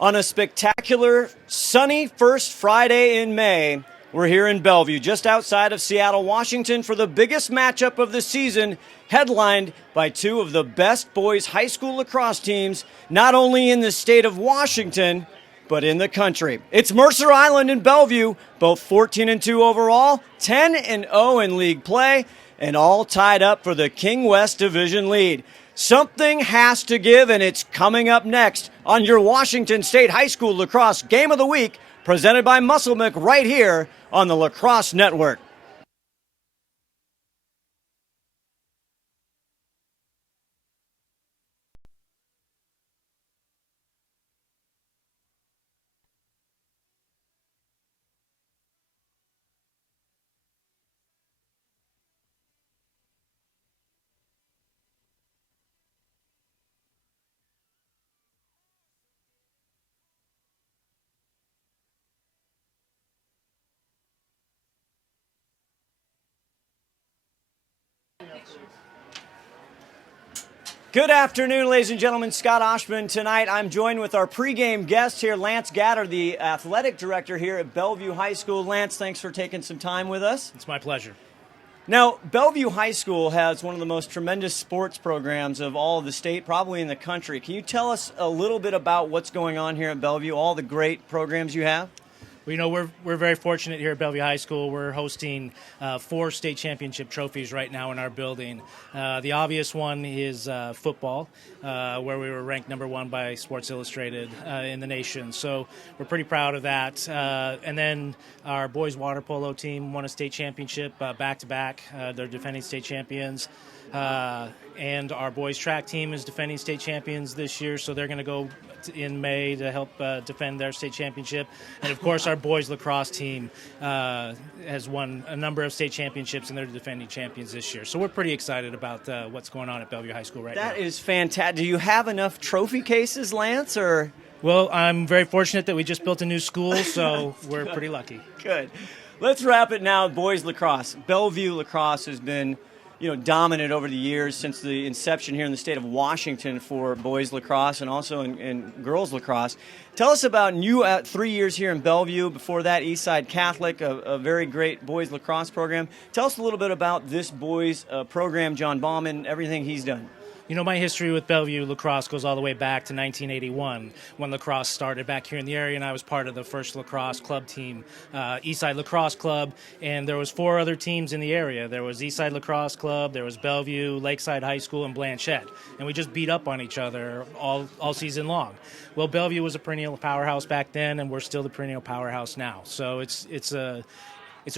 On a spectacular, sunny first Friday in May, we're here in Bellevue, just outside of Seattle, Washington, for the biggest matchup of the season, headlined by two of the best boys high school lacrosse teams, not only in the state of Washington, but in the country. It's Mercer Island in Bellevue, both 14-2 overall, 10-0 in league play, and all tied up for the King West Division lead. Something has to give, and it's coming up next on your Washington State High School Lacrosse Game of the Week, presented by Musselmick right here on the Lacrosse Network. Good afternoon, ladies and gentlemen. Scott Oshman tonight. I'm joined with our pregame guest here, Lance Gatter, the athletic director here at Bellevue High School. Lance, thanks for taking some time with us. It's my pleasure. Now, Bellevue High School has one of the most tremendous sports programs of all of the state, probably in the country. Can you tell us a little bit about what's going on here at Bellevue, all the great programs you have? Well, you know, we're very fortunate here at Bellevue High School. We're hosting 4 state championship trophies right now in our building. The obvious one is football, where we were ranked number 1 by Sports Illustrated in the nation. So we're pretty proud of that. And then our boys water polo team won a state championship back-to-back. They're defending state champions. And our boys track team is defending state champions this year, so they're going to go in May to help defend their state championship. And of course our boys lacrosse team has won a number of state championships, and they're defending champions this year. So we're pretty excited about what's going on at Bellevue High School right now. That is fantastic. Do you have enough trophy cases, Lance, or? Well, I'm very fortunate that we just built a new school, so we're pretty lucky. Good. Let's wrap it now with boys lacrosse. Bellevue lacrosse has been dominant over the years since the inception here in the state of Washington for boys lacrosse and also in girls lacrosse. Tell us about you 3 years here in Bellevue. Before that, Eastside Catholic, a very great boys lacrosse program. Tell us a little bit about this boys program, John Bauman, everything he's done. You know, my history with Bellevue lacrosse goes all the way back to 1981 when lacrosse started back here in the area, and I was part of the first lacrosse club team, Eastside Lacrosse Club, and there was 4 other teams in the area. There was Eastside Lacrosse Club, there was Bellevue, Lakeside High School, and Blanchette, and we just beat up on each other all season long. Well, Bellevue was a perennial powerhouse back then, and we're still the perennial powerhouse now. So it's a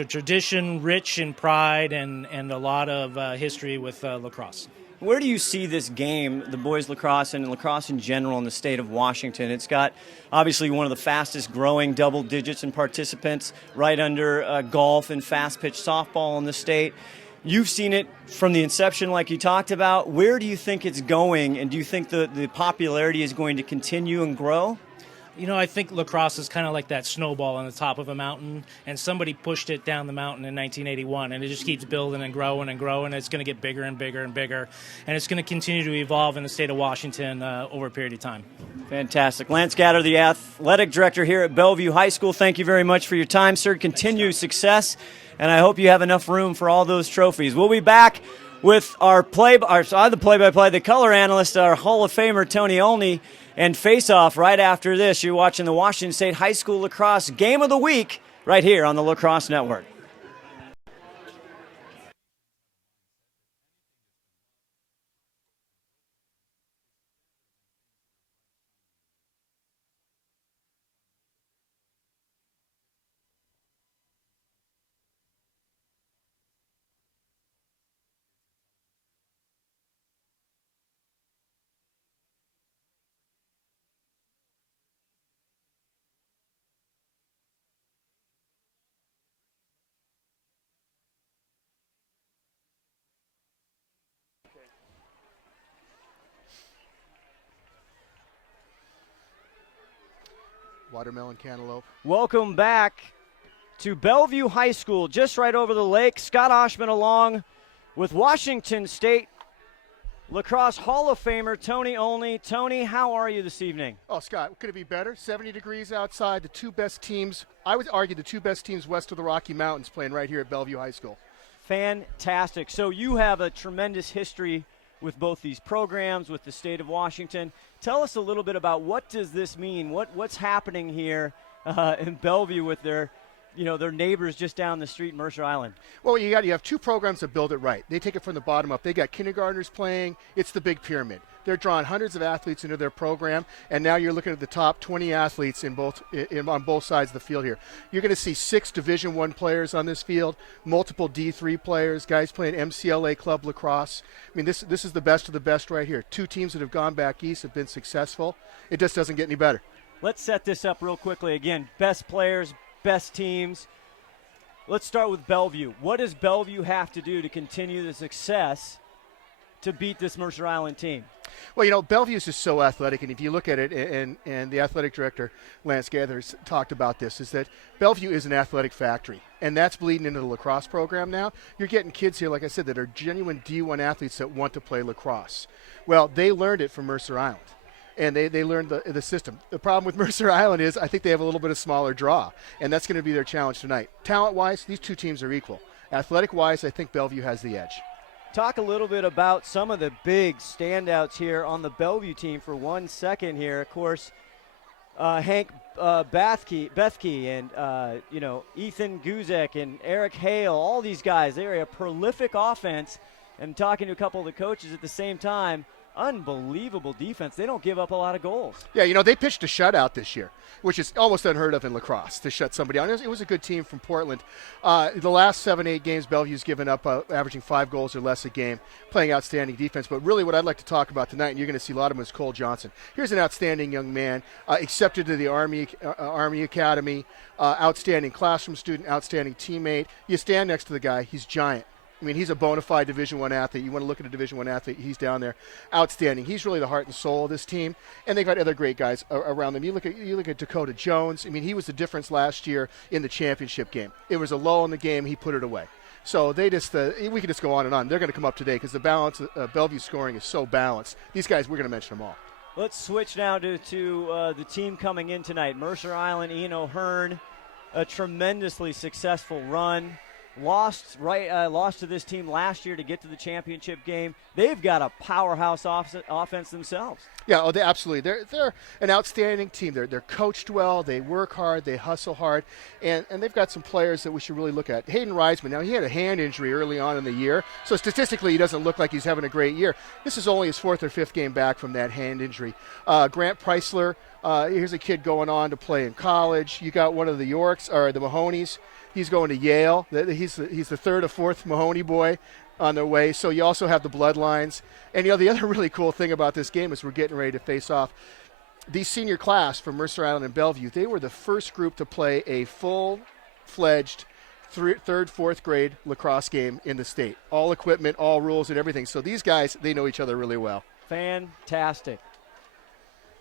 tradition rich in pride and a lot of history with lacrosse. Where do you see this game, the boys lacrosse and lacrosse in general, in the state of Washington? It's got obviously one of the fastest growing double digits in participants, right under golf and fast pitch softball in the state. You've seen it from the inception like you talked about. Where do you think it's going, and do you think the popularity is going to continue and grow? You know, I think lacrosse is kind of like that snowball on the top of a mountain, and somebody pushed it down the mountain in 1981, and it just keeps building and growing and growing. It's going to get bigger and bigger and bigger, and it's going to continue to evolve in the state of Washington over a period of time. Fantastic. Lance Gatter, the athletic director here at Bellevue High School, thank you very much for your time, sir. Continued success, and I hope you have enough room for all those trophies. We'll be back with the play-by-play, the color analyst, our Hall of Famer, Tony Olney, and face-off right after this. You're watching the Washington State High School Lacrosse Game of the Week right here on the Lacrosse Network. Watermelon cantaloupe. Welcome back to Bellevue High School, just right over the lake. Scott Oshman along with Washington State Lacrosse Hall of Famer Tony Olney. Tony, how are you this evening? Oh, Scott, could it be better? 70 degrees outside. The two best teams, I would argue the two best teams west of the Rocky Mountains playing right here at Bellevue High School. Fantastic. So you have a tremendous history with both these programs, with the state of Washington. Tell us a little bit about what does this mean? What's happening here in Bellevue with their neighbors just down the street, Mercer Island? Well, you have two programs that build it right. They take it from the bottom up. They got kindergartners playing. It's the big pyramid. They're drawing hundreds of athletes into their program, and now you're looking at the top 20 athletes on both sides of the field here. You're going to see 6 Division I players on this field, multiple D3 players, guys playing MCLA club lacrosse. I mean, this is the best of the best right here. Two teams that have gone back east have been successful. It just doesn't get any better. Let's set this up real quickly. Again, best players, best teams. Let's start with Bellevue. What does Bellevue have to do to continue the success to beat this Mercer Island team? Well, Bellevue is just so athletic, and if you look at it, and the athletic director, Lance Gathers, talked about this, is that Bellevue is an athletic factory, and that's bleeding into the lacrosse program now. You're getting kids here, like I said, that are genuine D1 athletes that want to play lacrosse. Well, they learned it from Mercer Island. And they learned the system. The problem with Mercer Island is I think they have a little bit of smaller draw, and that's going to be their challenge tonight. Talent-wise, these two teams are equal. Athletic-wise, I think Bellevue has the edge. Talk a little bit about some of the big standouts here on the Bellevue team for 1 second here. Of course, Hank Bethke and, Ethan Guzek and Eric Hale, all these guys, they're a prolific offense. And talking to a couple of the coaches at the same time, unbelievable defense. They don't give up a lot of goals. Yeah, they pitched a shutout this year, which is almost unheard of in lacrosse, to shut somebody out. It was a good team from Portland. The last 7-8 games, Bellevue's given up averaging 5 goals or less a game, playing outstanding defense. But really what I'd like to talk about tonight, and you're going to see a lot of him, is Cole Johnson. Here's an outstanding young man, accepted to the Army Academy, outstanding classroom student, outstanding teammate. You stand next to the guy, he's giant. I mean, he's a bona fide Division I athlete. You want to look at a Division I athlete, he's down there. Outstanding. He's really the heart and soul of this team. And they've got other great guys around them. You look at Dakota Jones. I mean, he was the difference last year in the championship game. It was a lull in the game. He put it away. So we could just go on and on. They're going to come up today because the balance of Bellevue scoring is so balanced. These guys, we're going to mention them all. Let's switch now to the team coming in tonight. Mercer Island, Ian O'Hearn, a tremendously successful run. Lost to this team last year to get to the championship game. They've got a powerhouse offense themselves. Yeah, absolutely. They're an outstanding team. They're coached well. They work hard. They hustle hard, and they've got some players that we should really look at. Hayden Reisman. Now he had a hand injury early on in the year, so statistically he doesn't look like he's having a great year. This is only his 4th or 5th game back from that hand injury. Grant Preisler. Here's a kid going on to play in college. You got one of the Yorks or the Mahonies. He's going to Yale. He's the 3rd or 4th Mahoney boy on their way. So you also have the bloodlines. And, the other really cool thing about this game is we're getting ready to face off. The senior class from Mercer Island and Bellevue, they were the first group to play a full-fledged 3rd, 4th grade lacrosse game in the state. All equipment, all rules, and everything. So these guys, they know each other really well. Fantastic.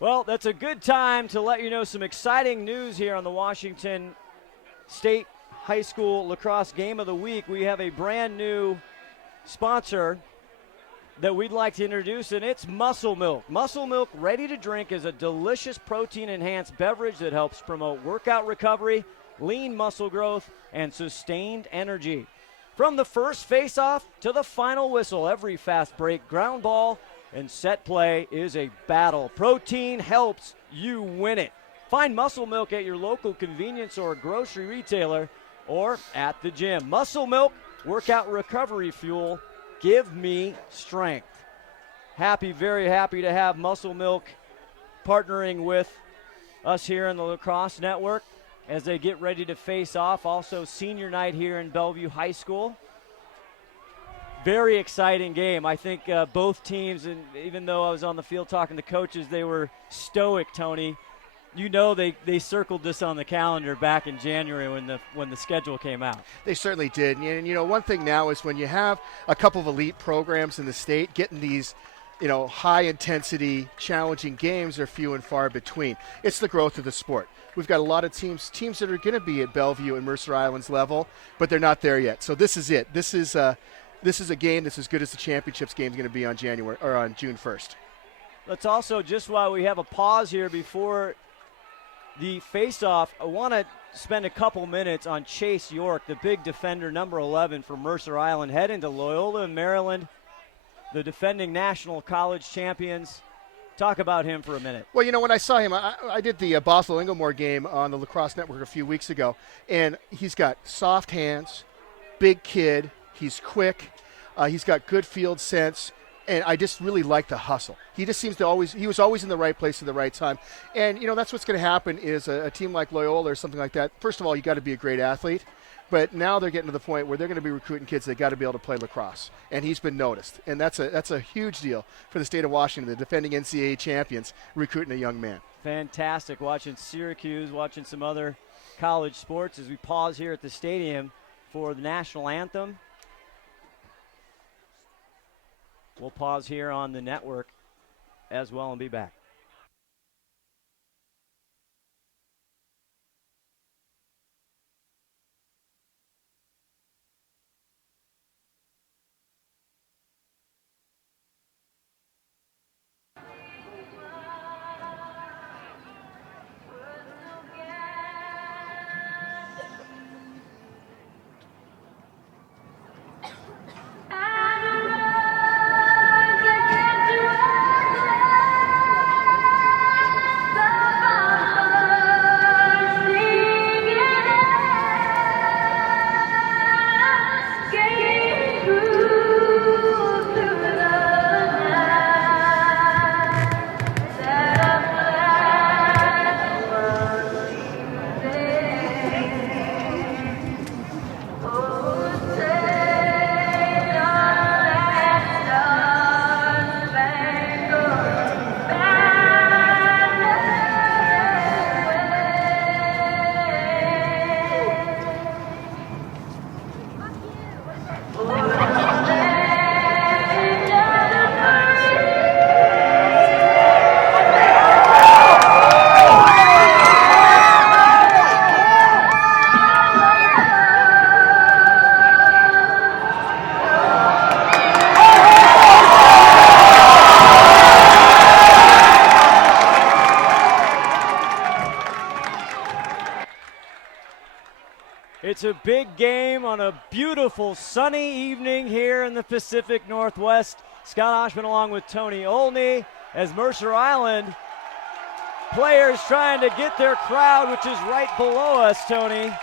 Well, that's a good time to let you know some exciting news here on the Washington State High School Lacrosse Game of the Week. We have a brand new sponsor that we'd like to introduce, and it's Muscle Milk. Muscle Milk Ready to Drink is a delicious protein-enhanced beverage that helps promote workout recovery, lean muscle growth, and sustained energy. From the first face-off to the final whistle, every fast break, ground ball, and set play is a battle. Protein helps you win it. Find Muscle Milk at your local convenience or grocery retailer or at the gym. Muscle Milk, workout recovery fuel. Give me strength. Very happy to have Muscle Milk partnering with us here in the Lacrosse Network as they get ready to face off. Also, senior night here in Bellevue High School. Very exciting game. I think both teams, and even though I was on the field talking to coaches, they were stoic, Tony. They circled this on the calendar back in January when the schedule came out. They certainly did. And one thing now is when you have a couple of elite programs in the state, getting these high-intensity, challenging games are few and far between. It's the growth of the sport. We've got a lot of teams that are going to be at Bellevue and Mercer Island's level, but they're not there yet. So this is it. This is this is a game that's as good as the championships game is going to be on June 1st. Let's also, just while we have a pause here before the face-off, I want to spend a couple minutes on Chase York, the big defender, number 11 for Mercer Island, heading to Loyola, Maryland, the defending national college champions. Talk about him for a minute. Well, when I saw him, I did the Bothell-Inglemore game on the Lacrosse Network a few weeks ago, and he's got soft hands, big kid, he's quick, he's got good field sense, and I just really like the hustle. He just seems to he was always in the right place at the right time. And, that's what's going to happen is a team like Loyola or something like that. First of all, you got to be a great athlete. But now they're getting to the point where they're going to be recruiting kids that got to be able to play lacrosse, and he's been noticed, and that's a huge deal for the state of Washington, the defending NCAA champions, recruiting a young man. Fantastic, watching Syracuse, watching some other college sports as we pause here at the stadium for the national anthem. We'll pause here on the network as well and be back. It's a big game on a beautiful sunny evening here in the Pacific Northwest. Scott Oshman along with Tony Olney as Mercer Island players trying to get their crowd, which is right below us, Tony.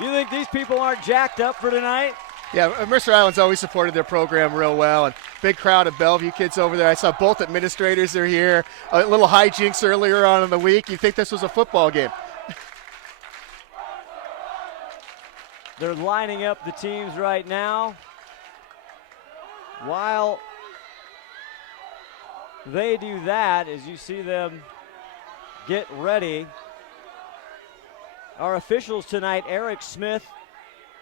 You think these people aren't jacked up for tonight? Yeah, Mercer Island's always supported their program real well, and big crowd of Bellevue kids over there. I saw both administrators are here. A little hijinks earlier on in the week. You'd think this was a football game. They're lining up the teams right now. While they do that, as you see them get ready, our officials tonight, Eric Smith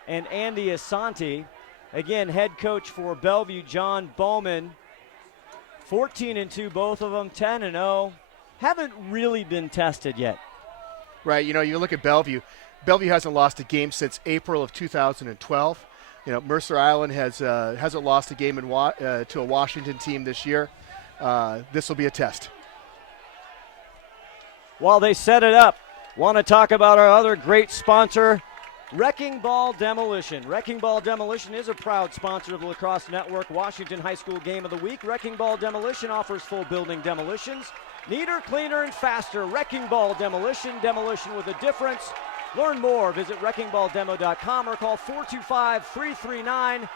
and Andy Asante. Again, head coach for Bellevue, John Bowman. 14-2, both of them, 10-0. Haven't really been tested yet. Right, you look at Bellevue. Bellevue hasn't lost a game since April of 2012. Mercer Island hasn't lost a game to a Washington team this year. This will be a test. While they set it up, want to talk about our other great sponsor, Wrecking Ball Demolition. Wrecking Ball Demolition is a proud sponsor of the Lacrosse Network Washington High School Game of the Week. Wrecking Ball Demolition offers full building demolitions. Neater, cleaner, and faster. Wrecking Ball Demolition. Demolition with a difference. Learn more. Visit wreckingball.demo.com or call 425-339-3111.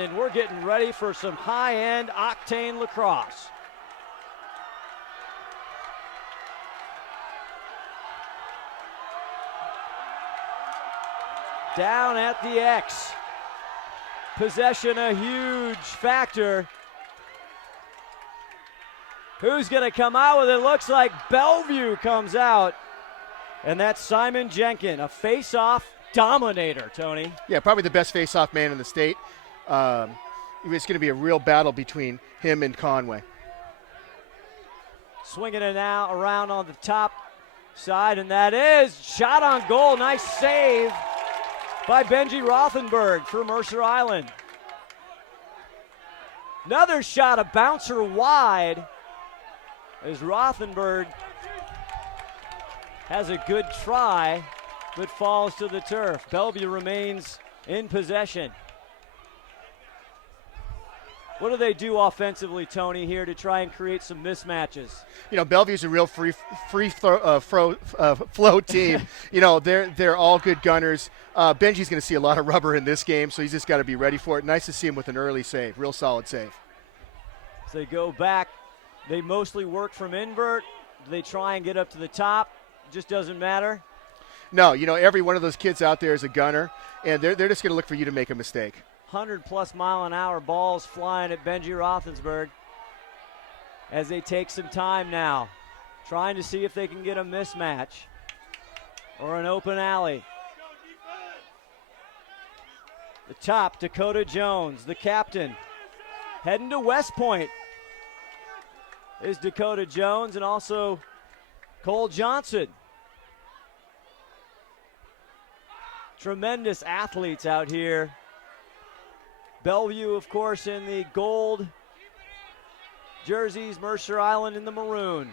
And we're getting ready for some high-end octane lacrosse. Down at the X. Possession a huge factor. Who's going to come out with it? Looks like Bellevue comes out. And that's Simon Jenkin, a face-off dominator, Tony. Yeah, probably the best face-off man in the state. It's going to be a real battle between him and Conway. Swinging it now around on the top side, and that is shot on goal. Nice save by Benji Rothenberg for Mercer Island. Another shot, a bouncer wide, as Rothenberg has a good try, but falls to the turf. Bellevue remains in possession. What do they do offensively, Tony, here to try and create some mismatches? You know, Bellevue's a real free flow team. You know, they're all good gunners. Benji's going to see a lot of rubber in this game, so he's just got to be ready for it. Nice to see him with an early save, real solid save. As they go back, they mostly work from invert. They try and get up to the top. It just doesn't matter. No, you know, every one of those kids out there is a gunner, and they're just going to look for you to make a mistake. 100-plus mile-an-hour balls flying at Benji Rothenberg as they take some time now, trying to see if they can get a mismatch or an open alley. The top, Dakota Jones, the captain, heading to West Point is Dakota Jones and also Cole Johnson. Tremendous athletes out here. Bellevue, of course, in the gold jerseys, Mercer Island in the maroon.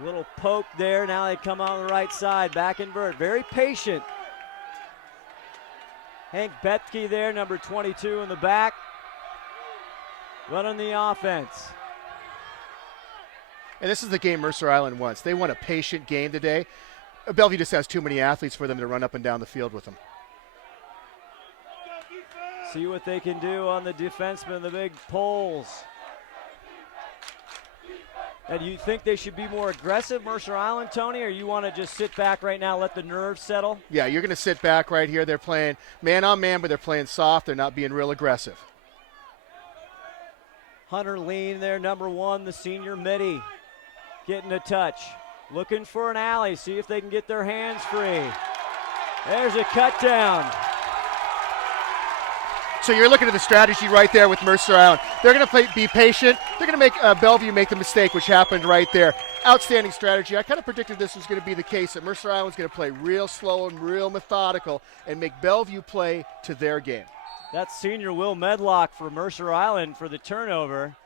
Little poke there. Now they come on the right side. Back invert. Very patient. Hank Bethke there, number 22 in the back. Running the offense. And this is the game Mercer Island wants. They want a patient game today. Bellevue just has too many athletes for them to run up and down the field with them. See what they can do on the defensemen, the big poles. And you think they should be more aggressive, Mercer Island, Tony, or you want to just sit back right now, let the nerves settle? Yeah, you're going to sit back right here. They're playing man on man, but they're playing soft. They're not being real aggressive. Hunter Lean there, number 1, the senior midi, getting a touch. Looking for an alley, see if they can get their hands free. There's a cut down. So you're looking at the strategy right there with Mercer Island. They're going to be patient. They're going to make Bellevue make the mistake, which happened right there. Outstanding strategy. I kind of predicted this was going to be the case, that Mercer Island's going to play real slow and real methodical and make Bellevue play to their game. That's senior Will Medlock for Mercer Island for the turnover.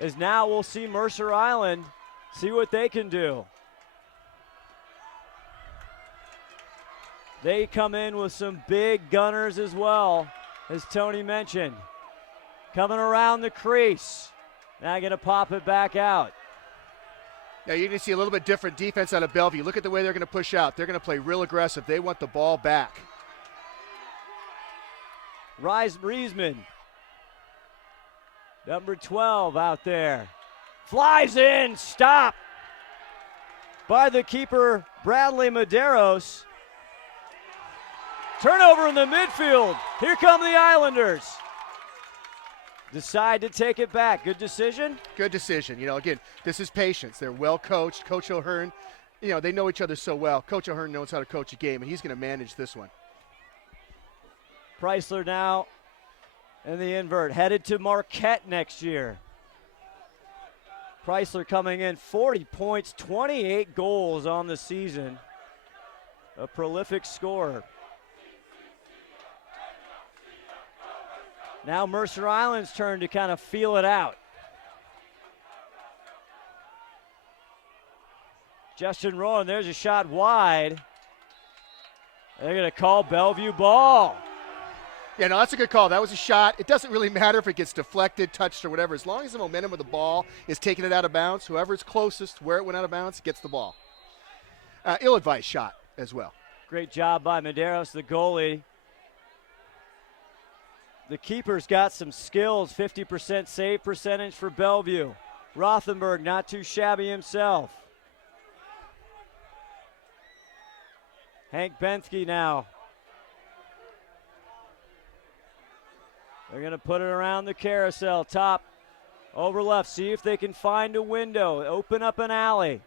As now we'll see Mercer Island see what they can do. They come in with some big gunners as well, as Tony mentioned. Coming around the crease. Now going to pop it back out. Now you're going to see a little bit different defense out of Bellevue. Look at the way they're going to push out. They're going to play real aggressive. They want the ball back. Riesman, number 12 out there. Flies in, stop by the keeper, Bradley Medeiros. Turnover in the midfield. Here come the Islanders. Decide to take it back. Good decision? Good decision. You know, again, this is patience. They're well coached. Coach O'Hearn, you know, they know each other so well. Coach O'Hearn knows how to coach a game, and he's going to manage this one. Chrysler now in the invert. Headed to Marquette next year. Chrysler coming in 40 points, 28 goals on the season. A prolific scorer. Now Mercer Island's turn to kind of feel it out. Justin Rowan, there's a shot wide. They're going to call Bellevue ball. Yeah, no, that's a good call. That was a shot. It doesn't really matter if it gets deflected, touched, or whatever. As long as the momentum of the ball is taking it out of bounds, whoever's closest where it went out of bounds gets the ball. Ill-advised shot as well. Great job by Medeiros, the goalie. The keeper's got some skills, 50% save percentage for Bellevue. Rothenberg not too shabby himself. Hank Bethke now. They're going to put it around the carousel, top, over left. See if they can find a window, open up an alley.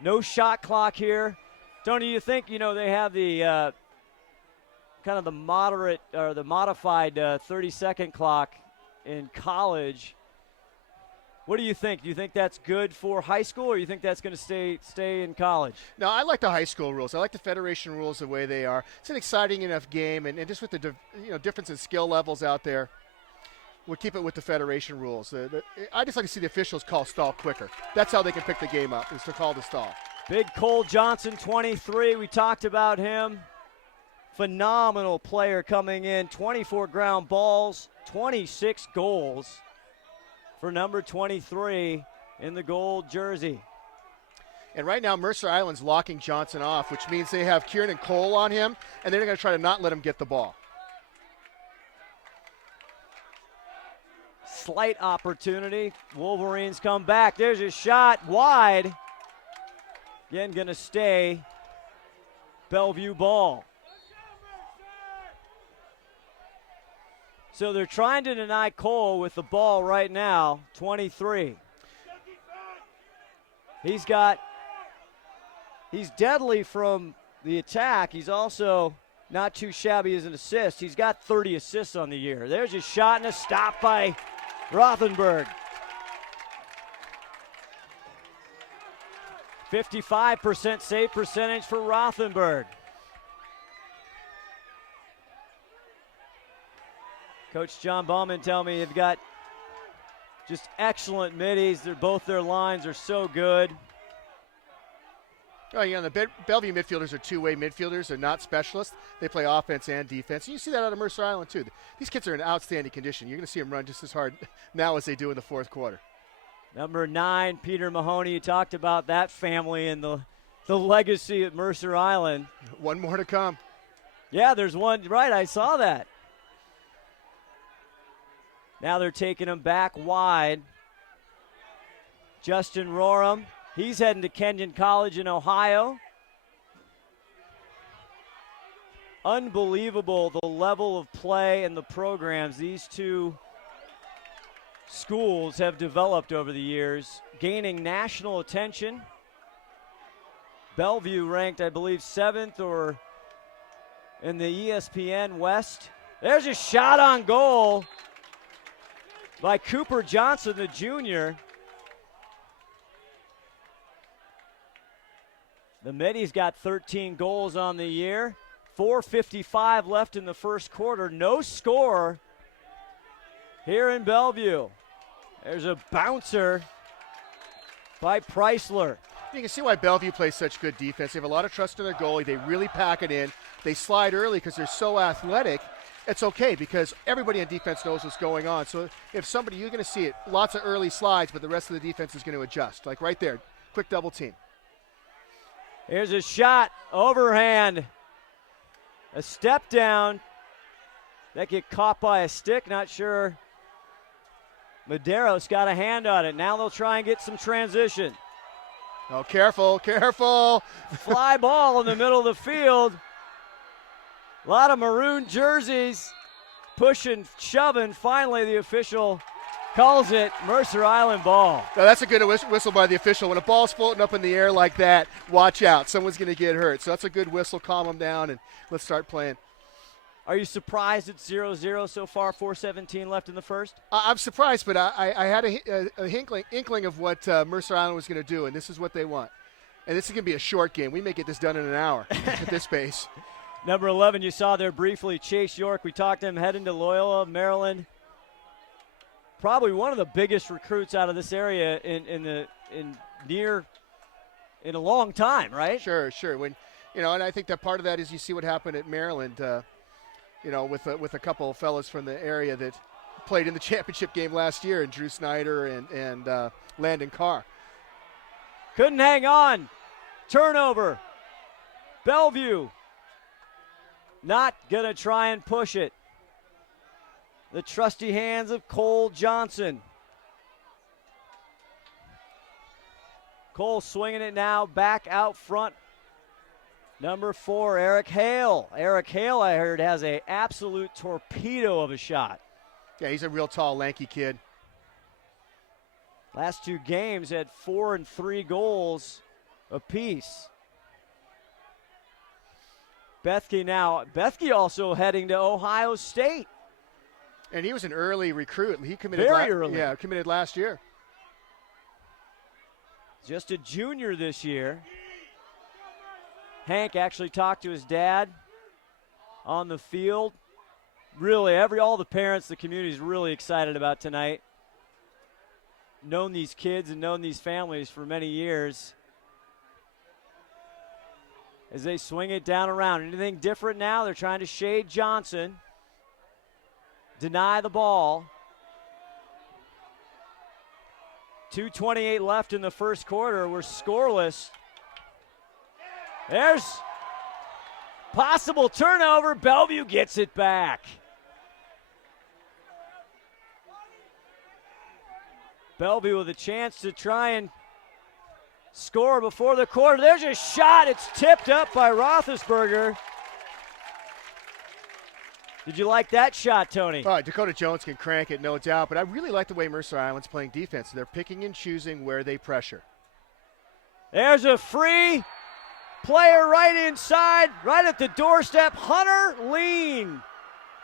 No shot clock here. Tony, you think, you know, they have the kind of the moderate or the modified 30-second clock in college. What do you think? Do you think that's good for high school, or you think that's going to stay in college? No, I like the high school rules. I like the federation rules the way they are. It's an exciting enough game, and just with the difference in skill levels out there, we'll keep it with the federation rules. I just like to see the officials call stall quicker. That's how they can pick the game up, is to call the stall. Big Cole Johnson, 23. We talked about him. Phenomenal player coming in. 24 ground balls, 26 goals for number 23 in the gold jersey. And right now, Mercer Island's locking Johnson off, which means they have Kieran and Cole on him, and they're going to try to not let him get the ball. Slight opportunity. Wolverines come back. There's a shot wide. Again, going to stay Bellevue ball. So they're trying to deny Cole with the ball right now, 23. He's deadly from the attack. He's also not too shabby as an assist. He's got 30 assists on the year. There's a shot and a stop by Rothenberg. 55% save percentage for Rothenberg. Coach John Bauman tell me they've got just excellent middies. Both their lines are so good. Oh, the Bellevue midfielders are two-way midfielders. They're not specialists. They play offense and defense. And you see that out of Mercer Island, too. These kids are in outstanding condition. You're going to see them run just as hard now as they do in the fourth quarter. Number 9, Peter Mahoney. You talked about that family and the legacy at Mercer Island. One more to come. Yeah, there's one. Right, I saw that. Now they're taking him back wide. Justin Roram, he's heading to Kenyon College in Ohio. Unbelievable the level of play and the programs these two schools have developed over the years, gaining national attention. Bellevue ranked, I believe, 7th or in the ESPN West. There's a shot on goal by Cooper Johnson, the junior. The Middies got 13 goals on the year. 4:55 left in the first quarter. No score here in Bellevue. There's a bouncer by Preisler. You can see why Bellevue plays such good defense. They have a lot of trust in their goalie. They really pack it in. They slide early because they're so athletic. It's okay because everybody on defense knows what's going on. So if somebody, you're going to see it, lots of early slides, but the rest of the defense is going to adjust. Like right there, quick double team. Here's a shot, overhand. A step down. That get caught by a stick, not sure. Madero's got a hand on it. Now they'll try and get some transition. Oh, careful, careful. Fly ball in the middle of the field. A lot of maroon jerseys pushing, shoving. Finally, the official calls it Mercer Island ball. Now, that's a good whistle by the official. When a ball's floating up in the air like that, watch out. Someone's going to get hurt. So that's a good whistle. Calm them down, and let's start playing. Are you surprised it's 0-0 so far, 4:17 left in the first? I'm surprised, but I had a inkling of what Mercer Island was going to do, and this is what they want. And this is going to be a short game. We may get this done in an hour at this pace. Number 11, you saw there briefly, Chase York. We talked to him heading to Loyola, Maryland. Probably one of the biggest recruits out of this area in a long time, right? Sure. When and I think that part of that is you see what happened at Maryland. With a couple of fellas from the area that played in the championship game last year, and Drew Snyder and Landon Carr. Couldn't hang on. Turnover. Bellevue not going to try and push it. The trusty hands of Cole Johnson. Cole swinging it now back out front. Number 4, Eric Hale. Eric Hale, I heard, has an absolute torpedo of a shot. Yeah, he's a real tall, lanky kid. Last 2 games had 4 and 3 goals apiece. Bethke now. Bethke also heading to Ohio State. And he was an early recruit. He committed Very early. Yeah, committed last year. just a junior this year. Hank actually talked to his dad on the field. Really, all the parents, the community is really excited about tonight. Known these kids and known these families for many years. As they swing it down around. Anything different now? They're trying to shade Johnson. Deny the ball. 2:28 left in the first quarter. We're scoreless. There's possible turnover. Bellevue gets it back. Bellevue with a chance to try and score before the quarter. There's a shot. It's tipped up by Roethlisberger. Did you like that shot, Tony? Dakota Jones can crank it, no doubt, but I really like the way Mercer Island's playing defense. They're picking and choosing where they pressure. There's a free player right inside, right at the doorstep. Hunter Lean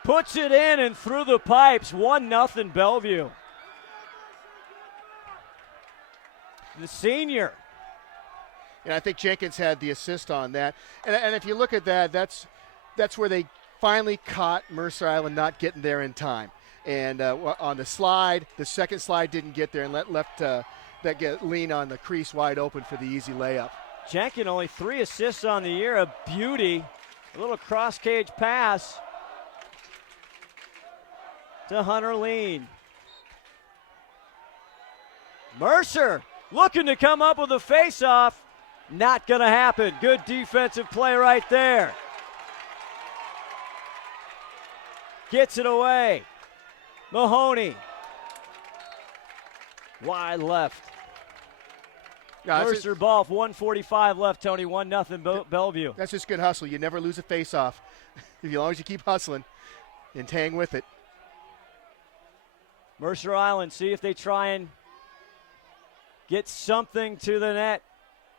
puts it in and through the pipes. 1-0 Bellevue. The senior. And I think Jenkins had the assist on that. And if you look at that, that's where they finally caught Mercer Island not getting there in time. And on the slide, the second slide didn't get there and left that get Lean on the crease wide open for the easy layup. Jenkins only 3 assists on the year. A beauty. A little cross-cage pass to Hunter Lean. Mercer looking to come up with a face-off. Not going to happen. Good defensive play right there. Gets it away. Mahoney. Wide left. Mercer ball, 1:45 left, Tony. 1-0 Bellevue. That's just good hustle. You never lose a face-off. As long as you keep hustling and hang with it. Mercer Island, see if they try and get something to the net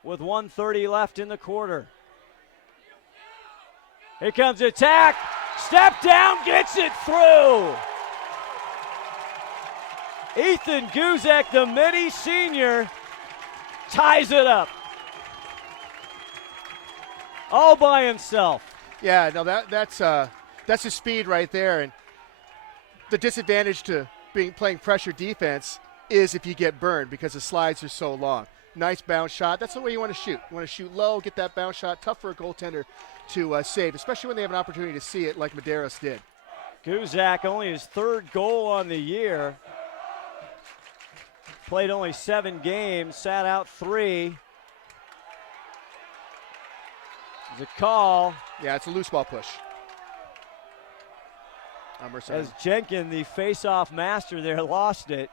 with 1:30 left in the quarter. Here comes the attack. Step down, gets it through. Ethan Guzek, the mini senior, ties it up. All by himself. Yeah, no, that's his speed right there. And the disadvantage to playing pressure defense is if you get burned because the slides are so long. Nice bounce shot. That's the way you want to shoot. You want to shoot low, get that bounce shot. Tough for a goaltender to save, especially when they have an opportunity to see it like Medeiros did. Guzak, only his 3rd goal on the year. Played only 7 games, sat out 3. There's a call. Yeah, it's a loose ball push. As Jenkins, the face-off master there, lost it.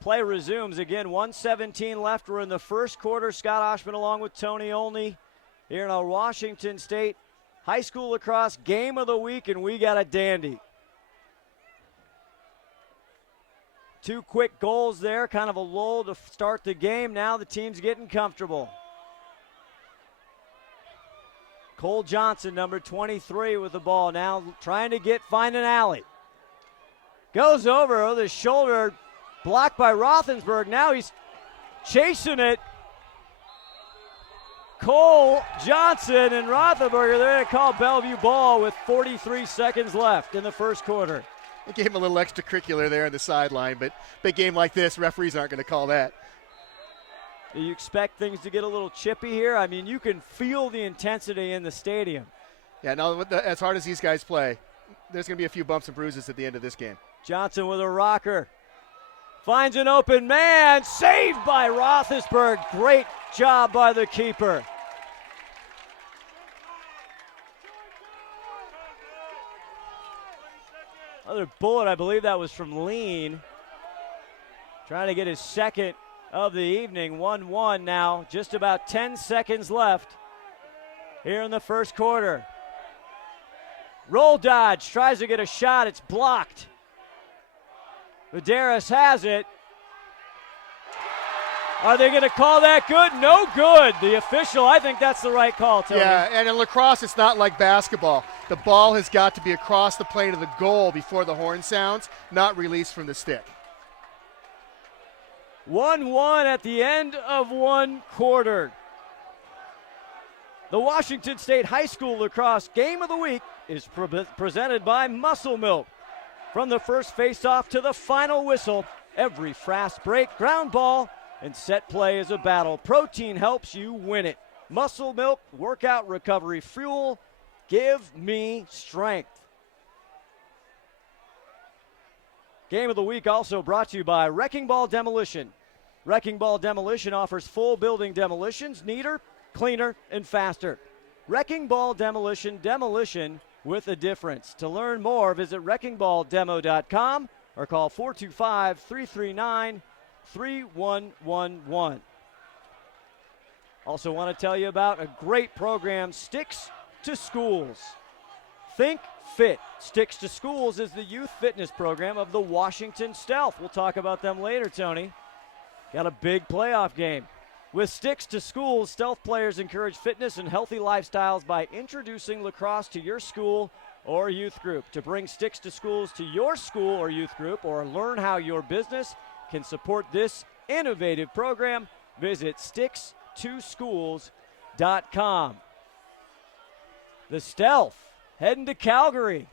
Play resumes again. 1:17 left. We're in the first quarter. Scott Oshman along with Tony Olney here in our Washington State High School Lacrosse Game of the Week, and we got a dandy. 2 quick goals there, kind of a lull to start the game. Now the team's getting comfortable. Cole Johnson, number 23, with the ball. Now trying to find an alley. Goes over with his shoulder. Blocked by Roethlisberger. Now he's chasing it. Cole Johnson and Roethlisberger. They're going to call Bellevue ball with 43 seconds left in the first quarter. It gave him a little extracurricular there on the sideline, but big game like this, referees aren't going to call that. Do you expect things to get a little chippy here? I mean, you can feel the intensity in the stadium. Yeah, no, as hard as these guys play, there's going to be a few bumps and bruises at the end of this game. Johnson with a rocker. Finds an open man. Saved by Roethlisberger. Great job by the keeper. Another bullet, I believe that was from Lean. Trying to get his 2nd of the evening. 1-1 now. Just about 10 seconds left here in the first quarter. Roll dodge. Tries to get a shot. It's blocked. Medeiros has it. Are they going to call that good? No good. The official, I think that's the right call, Tony. Yeah, and in lacrosse, it's not like basketball. The ball has got to be across the plane of the goal before the horn sounds, not released from the stick. 1-1 at the end of one quarter. The Washington State High School Lacrosse Game of the Week is presented by Muscle Milk. From the first face-off to the final whistle, every fast break, ground ball, and set play is a battle. Protein helps you win it. Muscle Milk, workout recovery fuel. Give me strength. Game of the Week also brought to you by Wrecking Ball Demolition. Wrecking Ball Demolition offers full building demolitions, neater, cleaner, and faster. Wrecking Ball Demolition, demolition with a difference. To learn more, visit wreckingballdemo.com or call 425-339-3111. Also want to tell you about a great program, Sticks to Schools. Think Fit. Sticks to Schools is the youth fitness program of the Washington Stealth. We'll talk about them later, Tony. Got a big playoff game. With Sticks to Schools, Stealth players encourage fitness and healthy lifestyles by introducing lacrosse to your school or youth group. To bring Sticks to Schools to your school or youth group, or learn how your business can support this innovative program, visit stickstoschools.com. The Stealth heading to Calgary.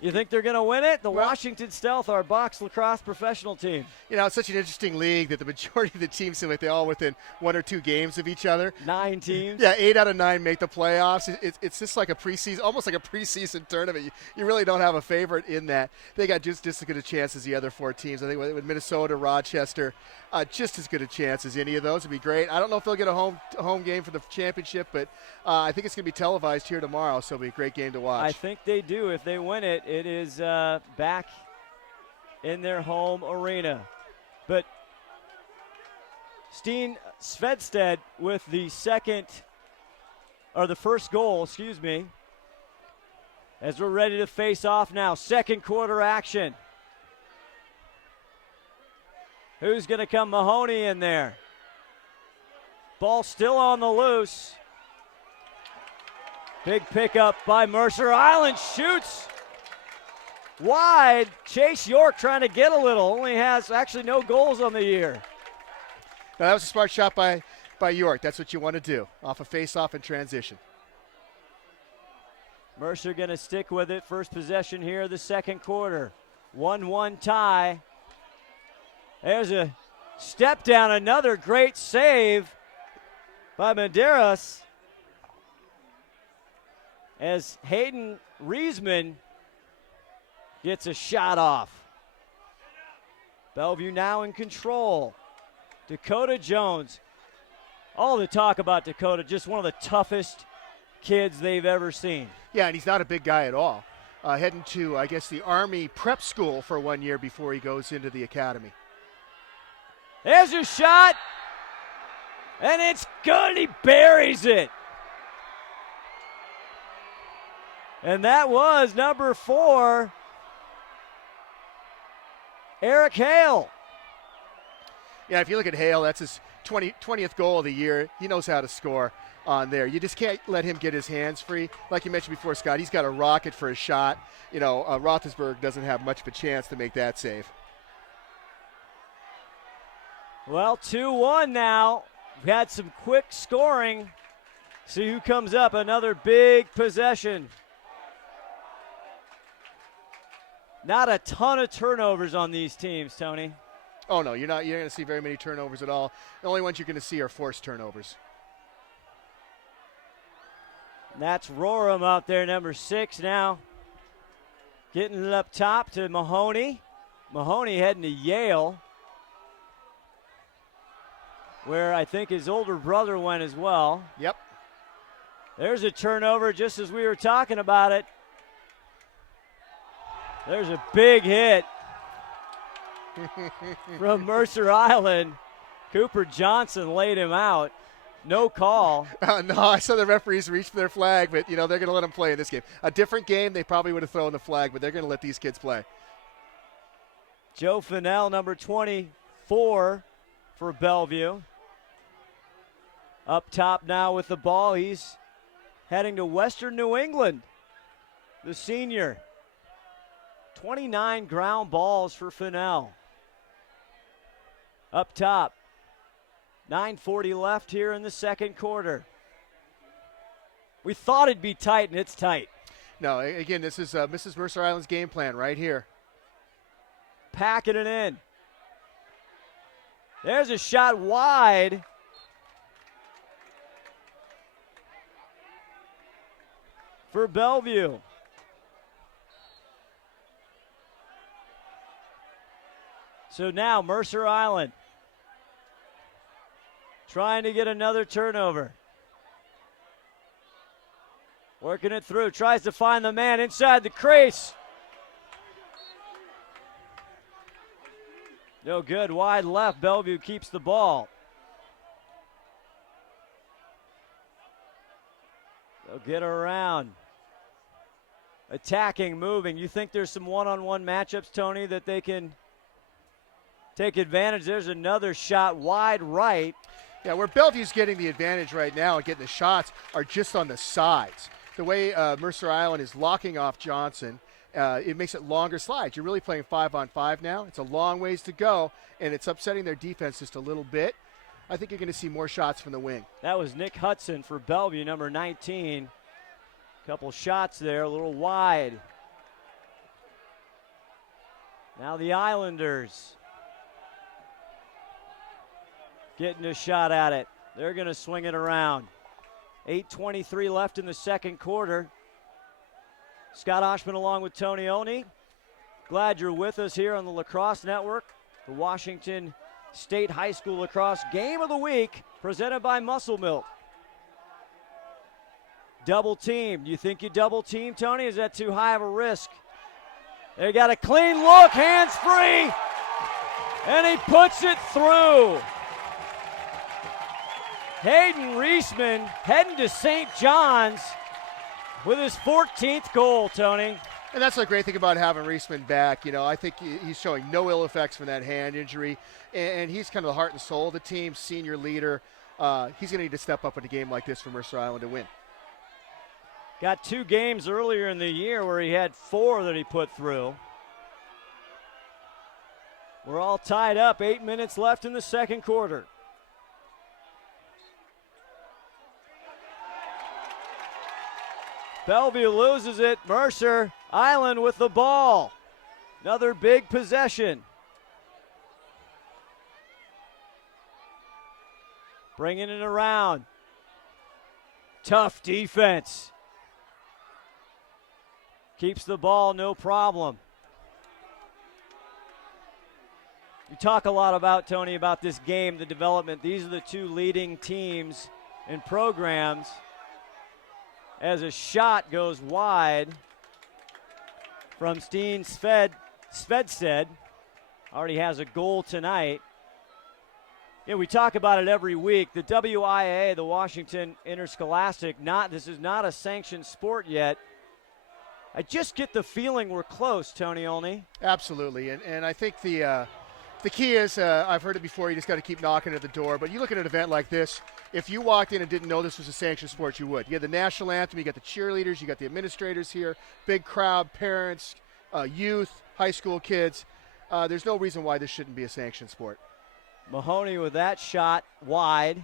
You think they're going to win it? The Washington Stealth, our box lacrosse professional team. You know, it's such an interesting league that the majority of the teams seem like they're all within 1 or 2 games of each other. 9 teams. Yeah, 8 out of 9 make the playoffs. It's just like a preseason, almost like a preseason tournament. You really don't have a favorite in that. They got just as good a chance as the other 4 teams. I think with Minnesota, Rochester, just as good a chance as any of those. Would be great. I don't know if they'll get a home game for the championship, but I think it's going to be televised here tomorrow, so it'll be a great game to watch. I think they do. If they win it, it is back in their home arena. But Steen Svedstedt with the first goal, as we're ready to face off now. Second quarter action. Who's going to come? Mahoney in there. Ball still on the loose. Big pickup by Mercer. Island shoots wide. Chase York trying to get a little. Only has actually no goals on the year. Now, that was a smart shot by York. That's what you want to do, off a face-off and transition. Mercer going to stick with it. First possession here of the second quarter. 1-1 tie. There's a step down. Another great save by Medeiros as Hayden Riesman gets a shot off. Bellevue now in control. Dakota Jones. All the talk about Dakota, just one of the toughest kids they've ever seen. Yeah, and he's not a big guy at all. Heading to, I guess, the Army prep school for 1 year before he goes into the academy. There's a shot, and it's good. He buries it. And that was number 4, Eric Hale. Yeah, if you look at Hale, that's his 20th goal of the year. He knows how to score on there. You just can't let him get his hands free. Like you mentioned before, Scott, he's got a rocket for a shot. You know, Roethlisberger doesn't have much of a chance to make that save. Well, 2-1 now. We've had some quick scoring. See who comes up. Another big possession. Not a ton of turnovers on these teams, Tony. Oh, no, you're not going to see very many turnovers at all. The only ones you're going to see are forced turnovers. That's Roram out there, number 6 now. Getting it up top to Mahoney. Mahoney heading to Yale, where I think his older brother went as well. Yep. There's a turnover just as we were talking about it. There's a big hit from Mercer Island. Cooper Johnson laid him out. No call. No, I saw the referees reach for their flag, but, they're going to let them play in this game. A different game, they probably would have thrown the flag, but they're going to let these kids play. Joe Fennell, number 24 for Bellevue. Up top now with the ball. He's heading to Western New England, the senior. 29 ground balls for Fennell. up top. 9:40 left here in the second quarter. We thought it'd be tight, and it's tight. No, again, this is Mrs. Mercer Island's game plan right here. Packing it in. There's a shot wide. For Bellevue. So now Mercer Island trying to get another turnover. Working it through, tries to find the man inside the crease. No good, wide left. Bellevue keeps the ball. They'll get around. Attacking, moving. You think there's some one-on-one matchups, Tony, that they can take advantage? There's another shot wide right. Yeah, where Bellevue's getting the advantage right now and getting the shots are just on the sides. The way Mercer Island is locking off Johnson, it makes it longer slides. You're really playing 5-on-5 now. It's a long ways to go, and it's upsetting their defense just a little bit. I think you're going to see more shots from the wing. That was Nick Hudson for Bellevue, number 19. Couple shots there, a little wide. Now the Islanders getting a shot at it. They're going to swing it around. 8:23 left in the second quarter. Scott Oshman along with Tony Oney. Glad you're with us here on the Lacrosse Network. The Washington State High School Lacrosse Game of the Week presented by Muscle Milk. Double team. Do you think you double team, Tony? Is that too high of a risk? They got a clean look, hands free, and he puts it through. Hayden Reisman heading to St. John's with his 14th goal, Tony. And that's the great thing about having Reisman back. You know, I think he's showing no ill effects from that hand injury, and he's kind of the heart and soul of the team, senior leader. He's going to need to step up in a game like this for Mercer Island to win. Got 2 games earlier in the year where he had 4 that he put through. We're all tied up. 8 minutes left in the second quarter. Bellevue loses it. Mercer Island with the ball. Another big possession. Bringing it around. Tough defense. Keeps the ball, no problem. You talk a lot about, Tony, about this game, the development. These are the 2 leading teams and programs. As a shot goes wide from Steen Svedstedt. Already has a goal tonight. Yeah, we talk about it every week. The WIA, the Washington Interscholastic, this is not a sanctioned sport yet. I just get the feeling we're close, Tony Olney. Absolutely, and I think the key is, I've heard it before, you just got to keep knocking at the door. But you look at an event like this, if you walked in and didn't know this was a sanctioned sport, you would. You had the national anthem, you got the cheerleaders, you got the administrators here, big crowd, parents, youth, high school kids. There's no reason why this shouldn't be a sanctioned sport. Mahoney with that shot wide.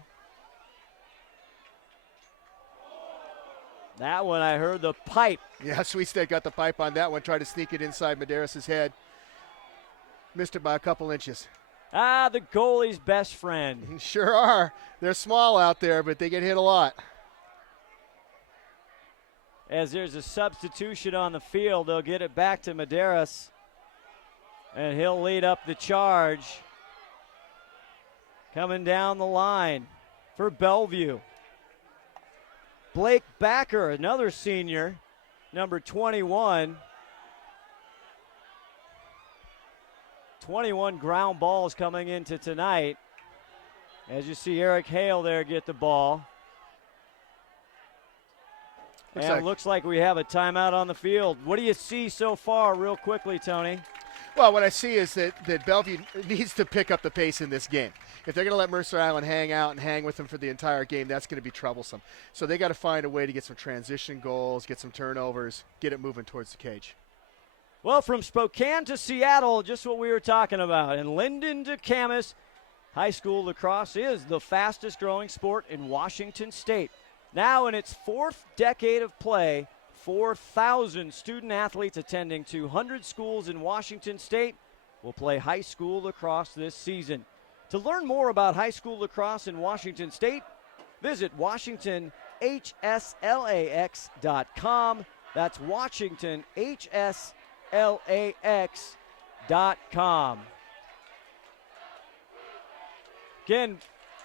That one, I heard the pipe. Yeah, Sweet State got the pipe on that one, tried to sneak it inside Medeiros' head. Missed it by a couple inches. The goalie's best friend. Sure are. They're small out there, but they get hit a lot. As there's a substitution on the field, they'll get it back to Medeiros, and he'll lead up the charge. Coming down the line for Bellevue. Blake Backer, another senior, number 21. 21 ground balls coming into tonight. As you see Eric Hale there get the ball. It looks like we have a timeout on the field. What do you see so far real quickly, Tony? Well, what I see is that Bellevue needs to pick up the pace in this game. If they're going to let Mercer Island hang out and hang with them for the entire game, that's going to be troublesome. So they got to find a way to get some transition goals, get some turnovers, get it moving towards the cage. Well, from Spokane to Seattle, just what we were talking about. And Linden to Camas, High school lacrosse is the fastest growing sport in Washington State. Now in its 4th decade of play, 4,000 student athletes attending 200 schools in Washington State will play high school lacrosse this season. To learn more about high school lacrosse in Washington State, visit WashingtonHSLAX.com. That's WashingtonHSLAX.com. Again,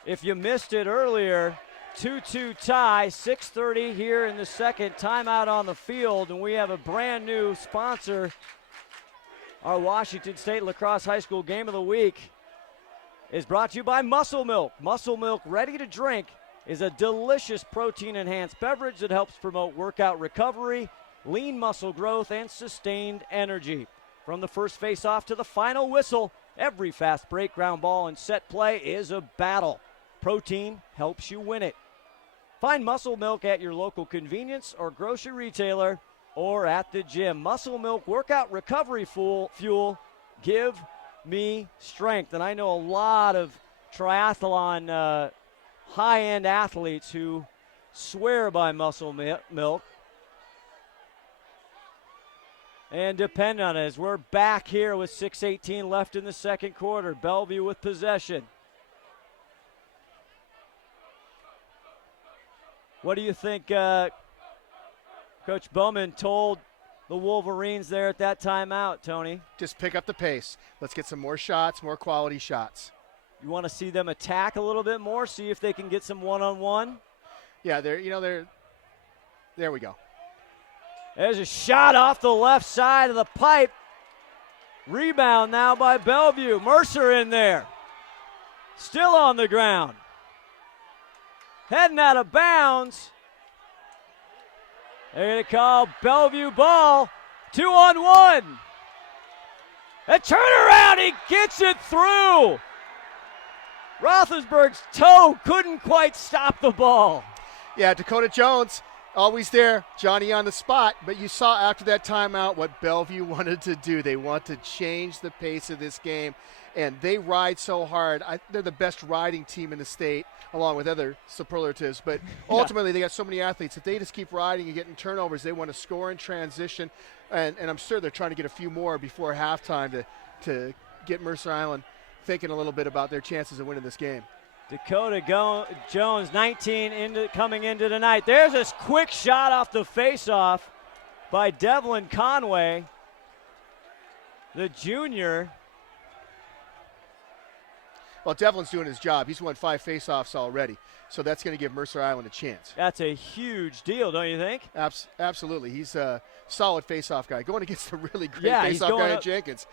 if you missed it earlier, 2-2 tie, 6:30 here in the second, timeout on the field, and we have a brand new sponsor. Our Washington State Lacrosse High School Game of the Week is brought to you by Muscle Milk. Muscle Milk Ready to Drink is a delicious protein-enhanced beverage that helps promote workout recovery, lean muscle growth, and sustained energy. From the first face-off to the final whistle, every fast break, ground ball, and set play is a battle. Protein helps you win it. Find Muscle Milk at your local convenience or grocery retailer or at the gym. Muscle Milk Workout Recovery Fuel. Give me strength. And I know a lot of triathlon high-end athletes who swear by Muscle Milk and depend on it, as we're back here with 6:18 left in the second quarter. Bellevue with possession. What do you think Coach Bowman told the Wolverines there at that timeout, Tony? Just pick up the pace. Let's get some more shots, more quality shots. You want to see them attack a little bit more, see if they can get some one-on-one? Yeah, there we go. There's a shot off the left side of the pipe. Rebound now by Bellevue. Mercer in there. Still on the ground. Heading out of bounds. They're going to call Bellevue ball. 2-on-1. A turnaround. He gets it through. Roethlisberger's toe couldn't quite stop the ball. Yeah, Dakota Jones, always there. Johnny on the spot. But you saw after that timeout what Bellevue wanted to do. They want to change the pace of this game. And they ride so hard. They're the best riding team in the state, along with other superlatives. But ultimately, they got so many athletes. If they just keep riding and getting turnovers, they want to score in transition. And I'm sure they're trying to get a few more before halftime to get Mercer Island thinking a little bit about their chances of winning this game. Dakota Jones, 19 coming into tonight. There's this quick shot off the face-off by Devlin Conway, the junior. Well, Devlin's doing his job. He's won 5 face-offs already, so that's going to give Mercer Island a chance. That's a huge deal, don't you think? Absolutely. He's a solid face-off guy, going against a really great face-off guy at Jenkins.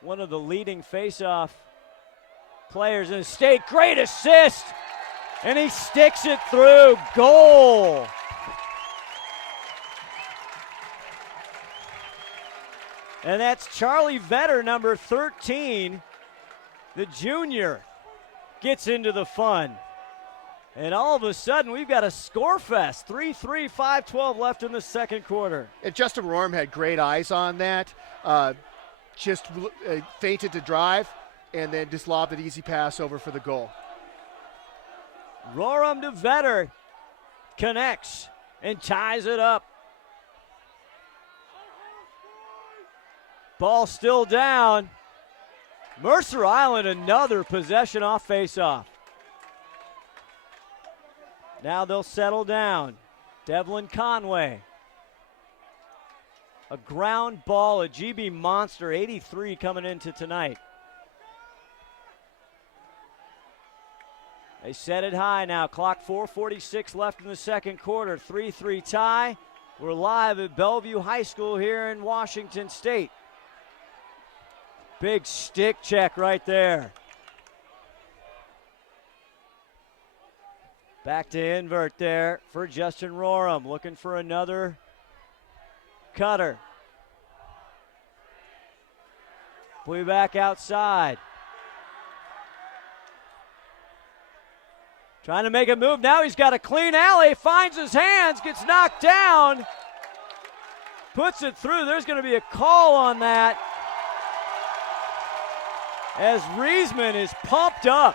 One of the leading face-off players in the state. Great assist, and he sticks it through. Goal. And that's Charlie Vetter, number 13. The junior gets into the fun. And all of a sudden, we've got a score fest. 3-3, 5-12 left in the second quarter. And Justin Rorm had great eyes on that. Just feinted to drive and then just lobbed an easy pass over for the goal. Rorem to Vetter connects and ties it up. Ball still down. Mercer Island, another possession off faceoff. Now they'll settle down. Devlin Conway. A ground ball, a GB monster, 83 coming into tonight. They set it high now. Clock 4:46 left in the second quarter. 3-3 tie. We're live at Bellevue High School here in Washington State. Big stick check right there. Back to invert there for Justin Rorem. Looking for another cutter. Way back outside. Trying to make a move. Now he's got a clean alley. Finds his hands. Gets knocked down. Puts it through. There's going to be a call on that. as Riesman is pumped up.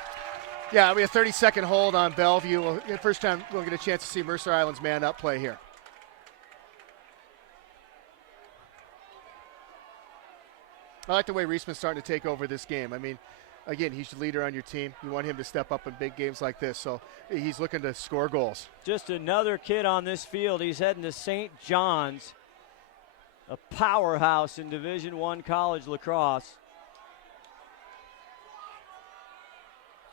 Yeah, we have a 30-second hold on Bellevue. First time we'll get a chance to see Mercer Island's man-up play here. I like the way Riesman's starting to take over this game. I mean, again, he's the leader on your team. You want him to step up in big games like this, so he's looking to score goals. Just another kid on this field. He's heading to St. John's, a powerhouse in Division I college lacrosse.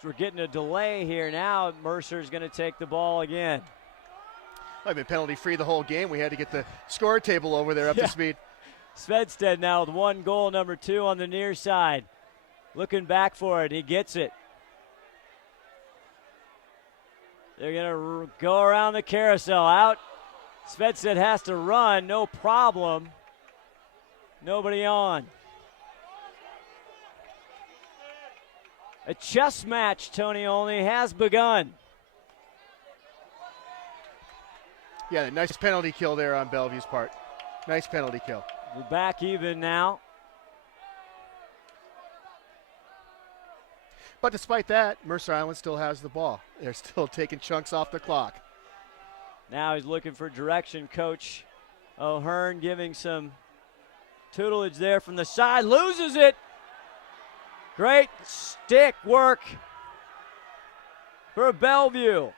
So we're getting a delay here now. Mercer's going to take the ball again. I've been penalty-free the whole game. We had to get the score table over there up to speed. Svedstedt now with 1 goal, number 2 on the near side. Looking back for it. He gets it. They're going to go around the carousel. Out. Svedstedt has to run. No problem. Nobody on. A chess match, Tony Olney, has begun. Yeah, nice penalty kill there on Bellevue's part. Nice penalty kill. We're back even now. But despite that, Mercer Island still has the ball. They're still taking chunks off the clock. Now he's looking for direction. Coach O'Hearn giving some tutelage there from the side. Loses it. Great stick work for Bellevue.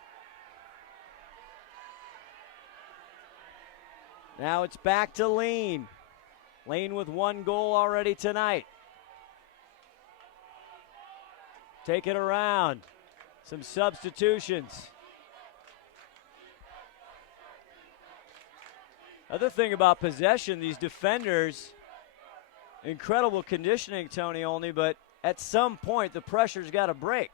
Now it's back to Lane. Lane with 1 goal already tonight. Take it around. Some substitutions. Other thing about possession, these defenders, incredible conditioning, Tony Olney, but at some point the pressure's got to break.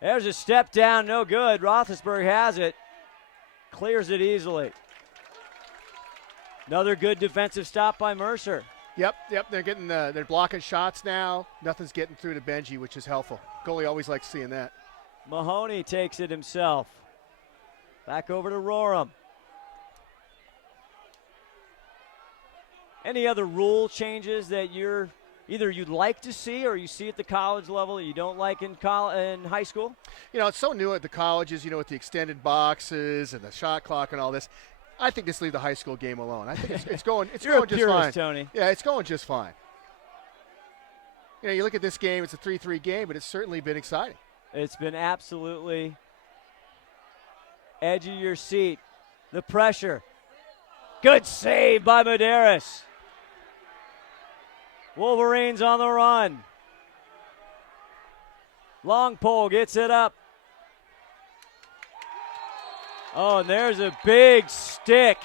There's a step down, no good. Roethlisberger has it. Clears it easily. Another good defensive stop by Mercer. Yep. They're blocking shots now. Nothing's getting through to Benji, which is helpful. Goalie always likes seeing that. Mahoney takes it himself. Back over to Roram. Any other rule changes that you'd like to see or you see at the college level that you don't like in high school? You know, it's so new at the colleges, with the extended boxes and the shot clock and all this. I think just leave the high school game alone. I think it's going You're going a just purist, fine. Tony. Yeah, it's going just fine. You look at this game, it's a 3-3 game, but it's certainly been exciting. It's been absolutely edge of your seat. The pressure. Good save by Medeiros. Wolverines on the run. Long pole gets it up. Oh, and there's a big stick.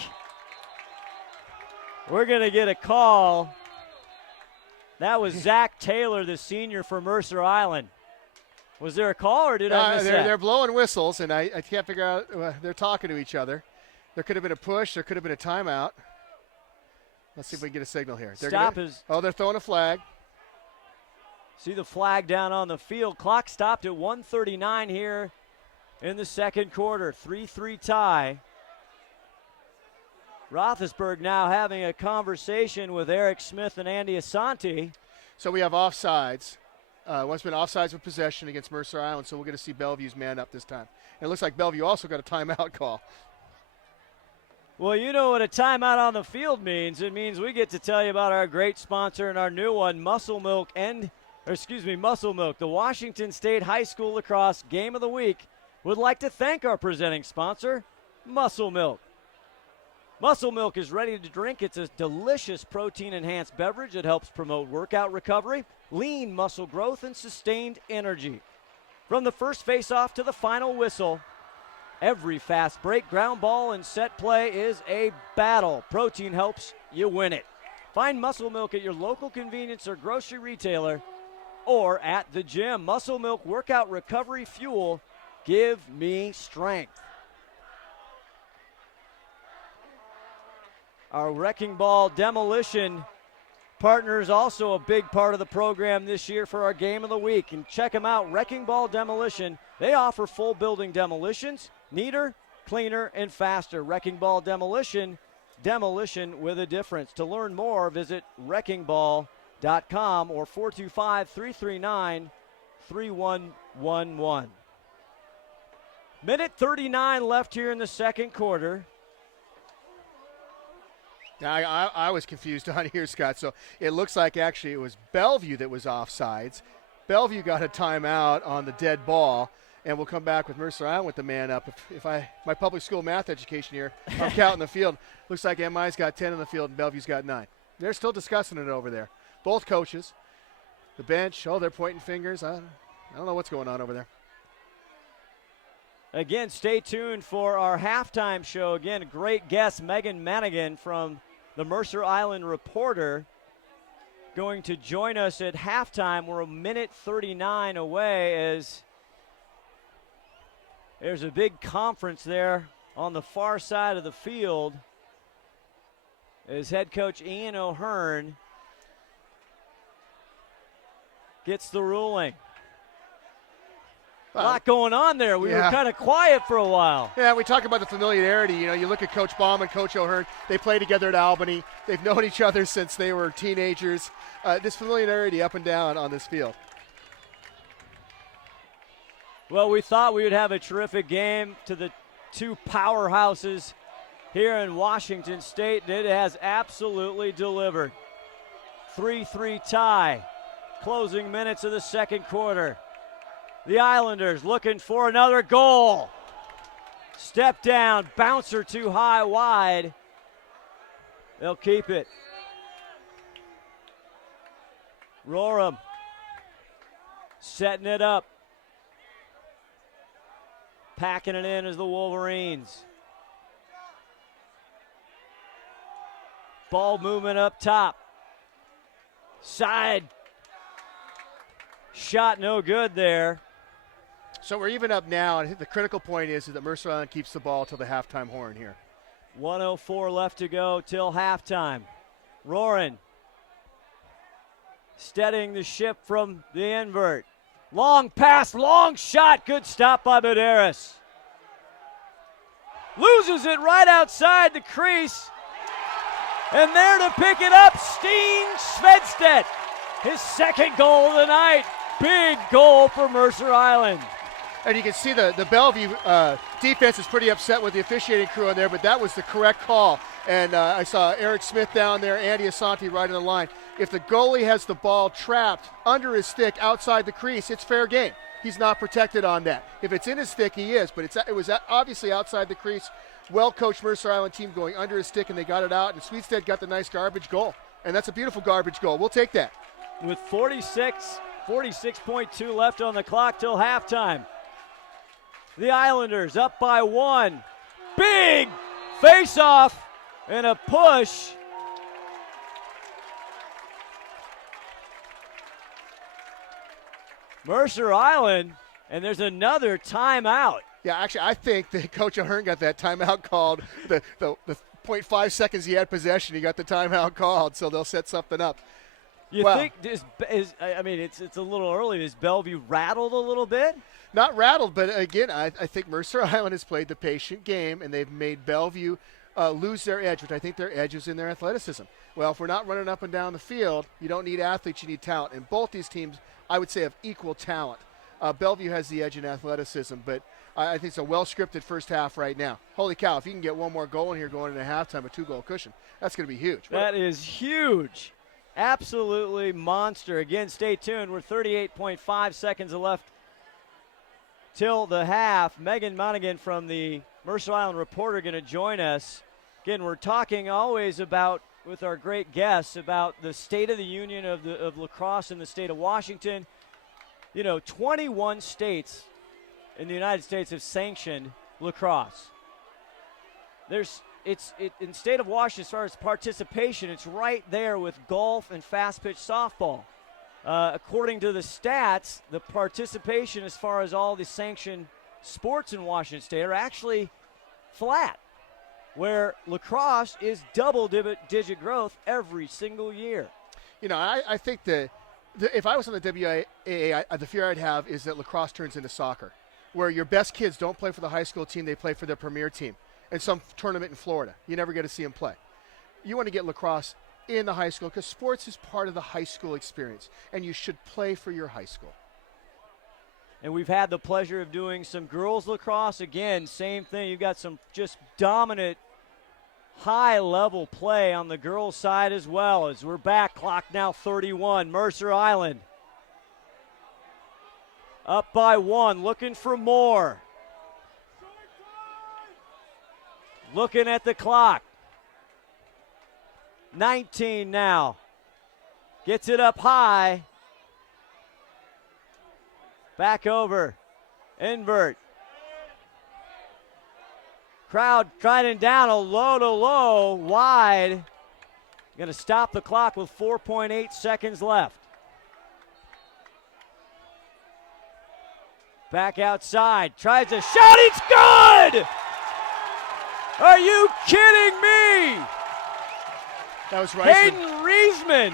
We're going to get a call. That was Zach Taylor, the senior for Mercer Island. Was there a call or did I miss that? They're blowing whistles, and I can't figure out. They're talking to each other. There could have been a push. There could have been a timeout. Let's see if we can get a signal here. They're throwing a flag. See the flag down on the field. Clock stopped at 1:39 here in the second quarter. 3-3 tie. Roethlisberger now having a conversation with Eric Smith and Andy Asante. So we have offsides. One's been offsides with possession against Mercer Island, so we're going to see Bellevue's man up this time. And it looks like Bellevue also got a timeout call. Well, you know what a timeout on the field means. It means we get to tell you about our great sponsor and our new one, Muscle Milk. The Washington State High School Lacrosse Game of the Week would like to thank our presenting sponsor, Muscle Milk. Muscle Milk is ready to drink. It's a delicious protein-enhanced beverage that helps promote workout recovery, lean muscle growth, and sustained energy. From the first face-off to the final whistle, every fast break, ground ball, and set play is a battle. Protein helps you win it. Find Muscle Milk at your local convenience or grocery retailer or at the gym. Muscle Milk Workout Recovery Fuel. Give me strength. Our Wrecking Ball Demolition partners also a big part of the program this year for our Game of the Week. And check them out, Wrecking Ball Demolition. They offer full building demolitions, neater, cleaner, and faster. Wrecking Ball Demolition, demolition with a difference. To learn more, visit wreckingball.com. or 425-339-3111. Minute 39 left here in the second quarter. Now, I was confused on here, Scott. So it looks like actually it was Bellevue that was offsides. Bellevue got a timeout on the dead ball, and we'll come back with Mercer Island with the man up. If my public school math education here, I'm counting the field. Looks like MI's got 10 in the field and Bellevue's got 9. They're still discussing it over there. Both coaches, the bench, they're pointing fingers. I don't know what's going on over there. Again, stay tuned for our halftime show. Again, a great guest, Megan Manigan from the Mercer Island Reporter, going to join us at halftime. We're a minute 39 away as there's a big conference there on the far side of the field as head coach Ian O'Hearn gets the ruling. A lot going on there. We were kind of quiet for a while. Yeah, we talk about the familiarity. You look at Coach Baum and Coach O'Hearn. They play together at Albany. They've known each other since they were teenagers. This familiarity up and down on this field. Well, we thought we would have a terrific game to the two powerhouses here in Washington State. It has absolutely delivered. 3-3 tie. Closing minutes of the second quarter. The Islanders looking for another goal. Step down, bouncer too high, wide. They'll keep it. Roram setting it up. Packing it in as the Wolverines. Ball movement up top. Side. Shot no good there. So we're even up now, and I think the critical point is that Mercer Island keeps the ball till the halftime horn here. 1:04 left to go till halftime. Roaring. Steadying the ship from the invert. Long pass, long shot. Good stop by Medeiros. Loses it right outside the crease. And there to pick it up, Steen Svedstedt. His second goal of the night. Big goal for Mercer Island. And you can see the Bellevue defense is pretty upset with the officiating crew in there, but that was the correct call. And I saw Eric Smith down there, Andy Asante right in the line. If the goalie has the ball trapped under his stick outside the crease, it's fair game. He's not protected on that. If it's in his stick, he is, but it was obviously outside the crease. Well-coached Mercer Island team going under his stick, and they got it out, and Svedstedt got the nice garbage goal. And that's a beautiful garbage goal. We'll take that. With 46.2 left on the clock till halftime. The Islanders up by 1. Big face-off and a push. Mercer Island, and there's another timeout. Yeah, actually, I think that Coach O'Hearn got that timeout called. The 0.5 seconds he had possession, he got the timeout called, so they'll set something up. You think it's a little early. Is Bellevue rattled a little bit? Not rattled, but again, I think Mercer Island has played the patient game, and they've made Bellevue lose their edge, which I think their edge is in their athleticism. Well, if we're not running up and down the field, you don't need athletes, you need talent. And both these teams, I would say, have equal talent. Bellevue has the edge in athleticism, but I think it's a well-scripted first half right now. Holy cow, if you can get one more goal in here going into halftime, a 2-goal cushion, that's going to be huge. That is huge. Absolutely monster. Again, stay tuned. We're 38.5 seconds left till the half. Megan Monaghan from the Mercer Island Reporter going to join us. Again, we're talking always about, with our great guests, about the state of the union of lacrosse in the state of Washington. 21 states in the United States have sanctioned lacrosse. In the state of Washington, as far as participation, it's right there with golf and fast-pitch softball. According to the stats, the participation as far as all the sanctioned sports in Washington State are actually flat, where lacrosse is double-digit growth every single year. I think if I was on the WIAA, the fear I'd have is that lacrosse turns into soccer, where your best kids don't play for the high school team, they play for their premier team in some tournament in Florida. You never get to see them play. You want to get lacrosse in the high school because sports is part of the high school experience, and you should play for your high school. And we've had the pleasure of doing some girls lacrosse. Again, same thing. You've got some just dominant, high-level play on the girls' side as well. As we're back, clock now 31. Mercer Island up by 1, looking for more. Looking at the clock. 19 now. Gets it up high. Back over. Invert. Crowd grinding down a low to low. Wide. Going to stop the clock with 4.8 seconds left. Back outside. Tries a shot. It's good! Are you kidding me? That was Reisman. Hayden Reisman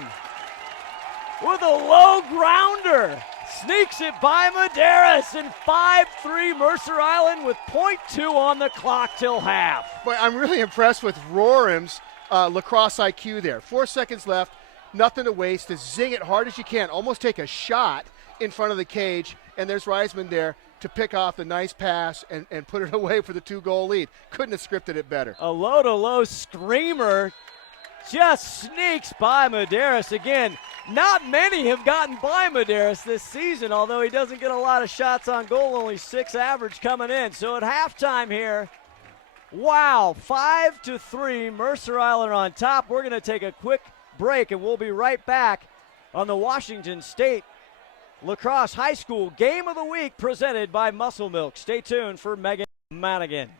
with a low grounder. Sneaks it by Medeiros, and 5-3 Mercer Island with .2 on the clock till half. Boy, I'm really impressed with Rorham's lacrosse IQ there. 4 seconds left, nothing to waste. To zing it hard as you can, almost take a shot in front of the cage, and there's Reisman there to pick off the nice pass and put it away for the 2-goal lead. Couldn't have scripted it better. A low-to-low screamer just sneaks by Medeiros. Again, not many have gotten by Medeiros this season, although he doesn't get a lot of shots on goal, only 6 average coming in. So at halftime here, wow, 5-3, Mercer Island on top. We're going to take a quick break, and we'll be right back on the Washington State Lacrosse High School Game of the Week presented by Muscle Milk. Stay tuned for Megan Madigan.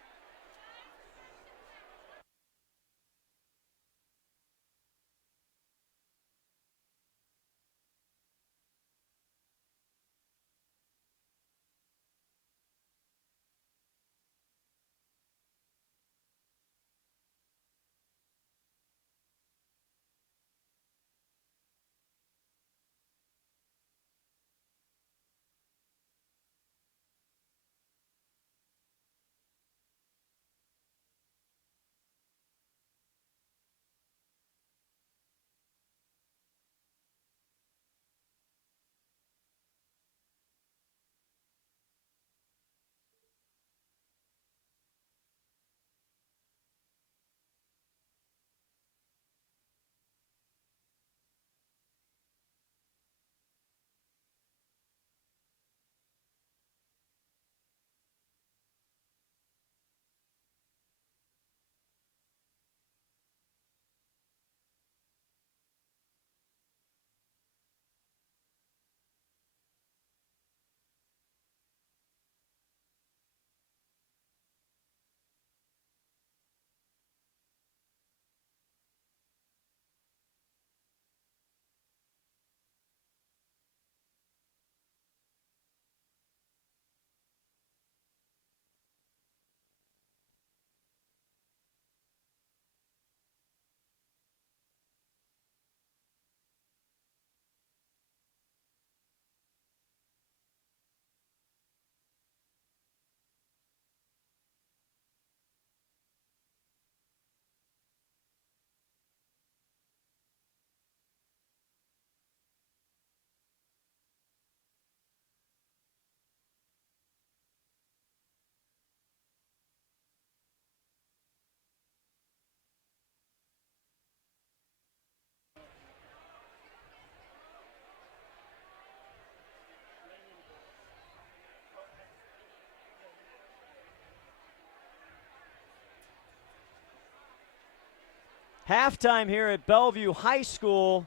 Halftime here at Bellevue High School.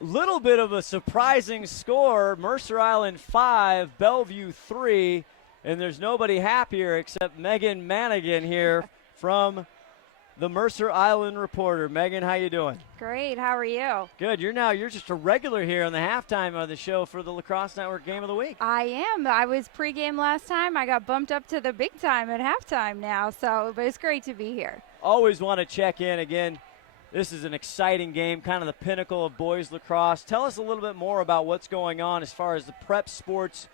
Little bit of a surprising score. Mercer Island 5, Bellevue 3. And there's nobody happier except Megan Madigan here from the Mercer Island Reporter. Megan, how you doing? Great. How are you? Good. You're just a regular here on the halftime of the show for the Lacrosse Network Game of the Week. I am. I was pregame last time. I got bumped up to the big time at halftime now. But it's great to be here. Always want to check in again. This is an exciting game, kind of the pinnacle of boys lacrosse. Tell us a little bit more about what's going on as far as the prep sports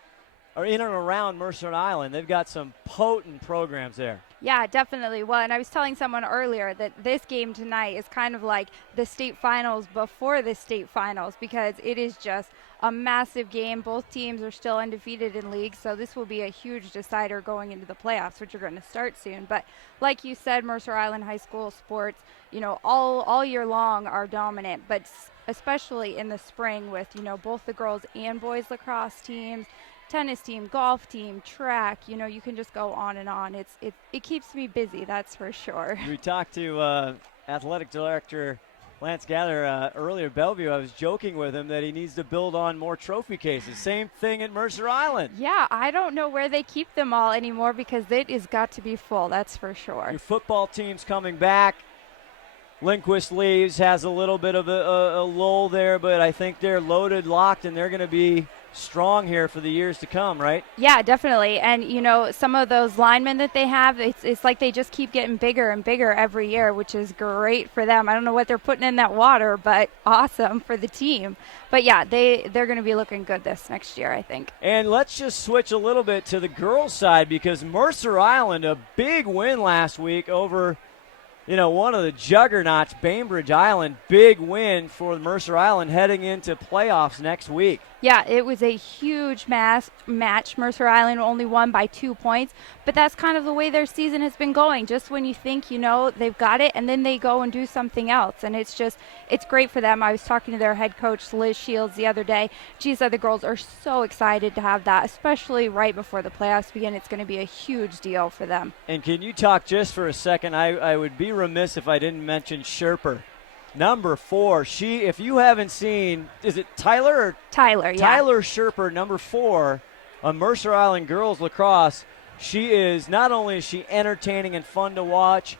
or in and around Mercer Island. They've got some potent programs there. Yeah, definitely. Well, and I was telling someone earlier that this game tonight is kind of like the state finals before the state finals, because it is just a massive game. Both teams are still undefeated in league, so this will be a huge decider going into the playoffs, which are going to start soon. But like you said, Mercer Island High School sports, all year long are dominant, but especially in the spring with, both the girls and boys lacrosse teams, tennis team, golf team, track, you can just go on and on. It keeps me busy, that's for sure. We talked to athletic director Lance Gather earlier at Bellevue. I was joking with him that he needs to build on more trophy cases. Same thing at Mercer Island. Yeah, I don't know where they keep them all anymore, because it has got to be full, that's for sure. Your football team's coming back. Lindquist leaves, has a little bit of a lull there, but I think they're loaded, locked, and they're going to be strong here for the years to come, right? Yeah, definitely. And, some of those linemen that they have, it's like they just keep getting bigger and bigger every year, which is great for them. I don't know what they're putting in that water, but awesome for the team. But, yeah, they're going to be looking good this next year, I think. And let's just switch a little bit to the girls' side, because Mercer Island, a big win last week over one of the juggernauts, Bainbridge Island. Big win for Mercer Island heading into playoffs next week. Yeah, it was a huge match. Mercer Island only won by 2 points, but that's kind of the way their season has been going. Just when you think, they've got it, and then they go and do something else. And it's great for them. I was talking to their head coach, Liz Shields, the other day. She said the girls are so excited to have that, especially right before the playoffs begin. It's going to be a huge deal for them. And can you talk just for a second? I would be remiss if I didn't mention Sherper. Number 4, if you haven't seen, is it Tyler? Or Tyler, yeah. Tyler Sherper, number 4 on Mercer Island girls lacrosse. Not only is she entertaining and fun to watch,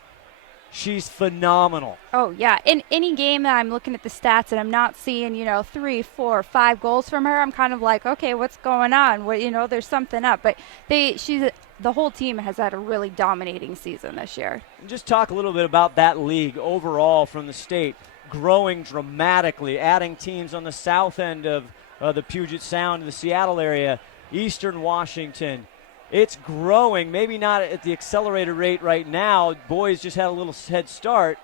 she's phenomenal. Oh, yeah. In any game that I'm looking at the stats and I'm not seeing, 3, 4, 5 goals from her, I'm kind of like, okay, what's going on? There's something up. But the whole team has had a really dominating season this year. Just talk a little bit about that league overall from the state, growing dramatically, adding teams on the south end of the Puget Sound, the Seattle area, eastern Washington. It's growing, maybe not at the accelerated rate right now. Boys just had a little head start.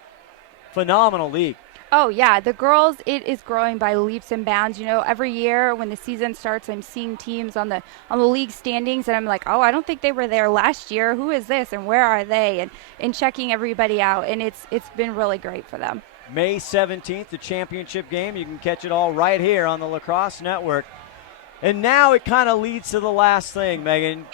Phenomenal league. Oh, yeah. The girls, it is growing by leaps and bounds. Every year when the season starts, I'm seeing teams on the league standings, and I'm like, oh, I don't think they were there last year. Who is this, and where are they? And checking everybody out, and it's been really great for them. May 17th, the championship game. You can catch it all right here on the Lacrosse Network. And now it kind of leads to the last thing, Megan.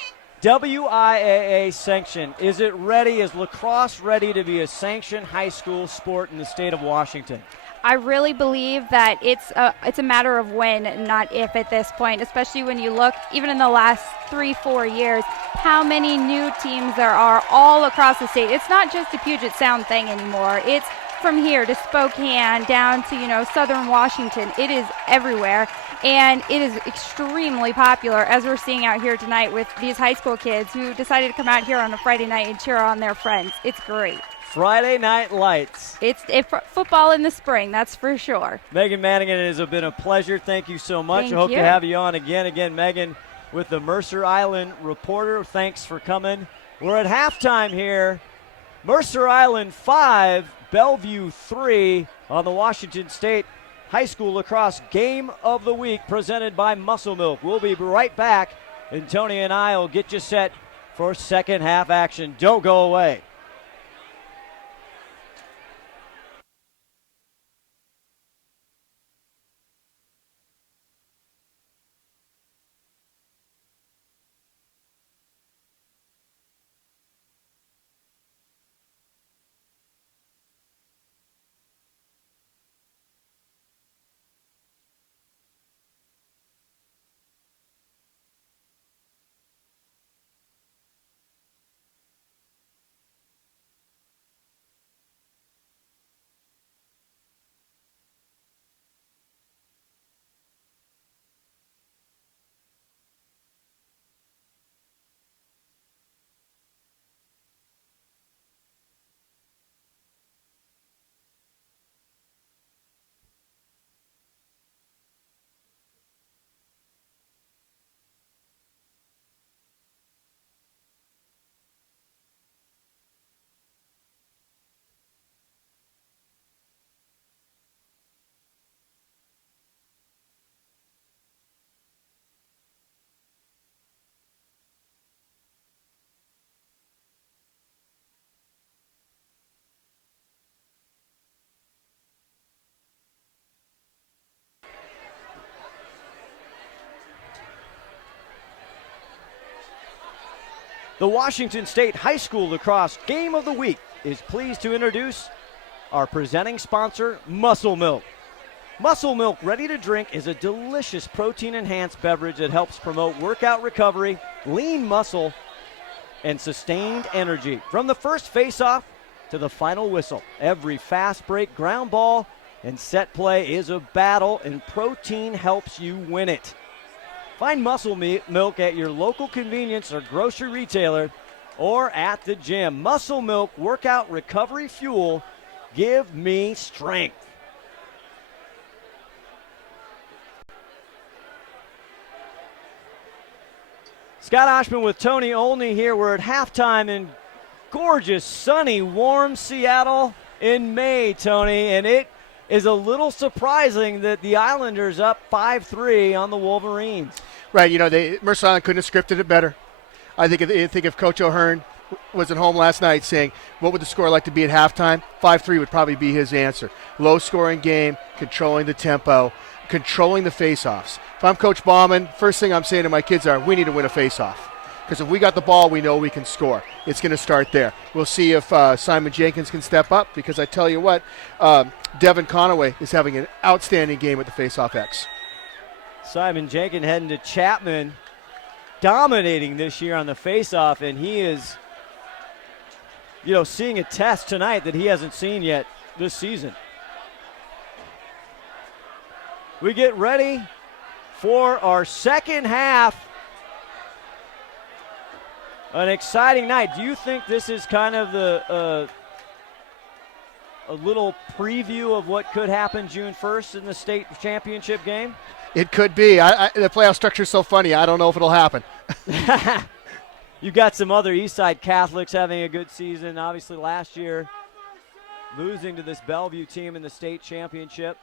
WIAA sanction. Is it ready? Is lacrosse ready to be a sanctioned high school sport in the state of Washington? I really believe that it's a matter of when, not if at this point, especially when you look, even in the last 3-4 years, how many new teams there are all across the state. It's not just a Puget Sound thing anymore. It's from here to Spokane down to, southern Washington. It is everywhere. And it is extremely popular, as we're seeing out here tonight with these high school kids who decided to come out here on a Friday night and cheer on their friends. It's great. Friday Night Lights. It's football in the spring, that's for sure. Megan Mannigan, it has been a pleasure. Thank you so much. I hope to have you on again. Again, Megan with the Mercer Island Reporter. Thanks for coming. We're at halftime here. Mercer Island 5, Bellevue 3 on the Washington State High School Lacrosse Game of the Week presented by Muscle Milk. We'll be right back, and Tony and I will get you set for second half action. Don't go away. The Washington State High School Lacrosse Game of the Week is pleased to introduce our presenting sponsor, Muscle Milk. Muscle Milk Ready to Drink is a delicious protein-enhanced beverage that helps promote workout recovery, lean muscle, and sustained energy. From the first face-off to the final whistle, every fast break, ground ball, and set play is a battle, and protein helps you win it. Find Muscle Milk at your local convenience or grocery retailer or at the gym. Muscle Milk Workout Recovery Fuel. Give me strength. Scott Oshman with Tony Olney here. We're at halftime in gorgeous, sunny, warm Seattle in May, Tony, and it is a little surprising that the Islanders up 5-3 on the Wolverines. Right, Mercer Island couldn't have scripted it better. I think if Coach O'Hearn was at home last night saying, what would the score like to be at halftime? 5-3 would probably be his answer. Low-scoring game, controlling the tempo, controlling the face-offs. If I'm Coach Bauman, first thing I'm saying to my kids are, we need to win a face-off. Because if we got the ball, we know we can score. It's going to start there. We'll see if Simon Jenkins can step up, because I tell you what, Devin Conaway is having an outstanding game at the face-off X. Simon Jenkins heading to Chapman, dominating this year on the face-off, and he is, seeing a test tonight that he hasn't seen yet this season. We get ready for our second half. An exciting night. Do you think this is kind of a little preview of what could happen June 1st in the state championship game? It could be. The playoff structure is so funny. I don't know if it'll happen. You got some other Eastside Catholics having a good season. Obviously last year losing to this Bellevue team in the state championship.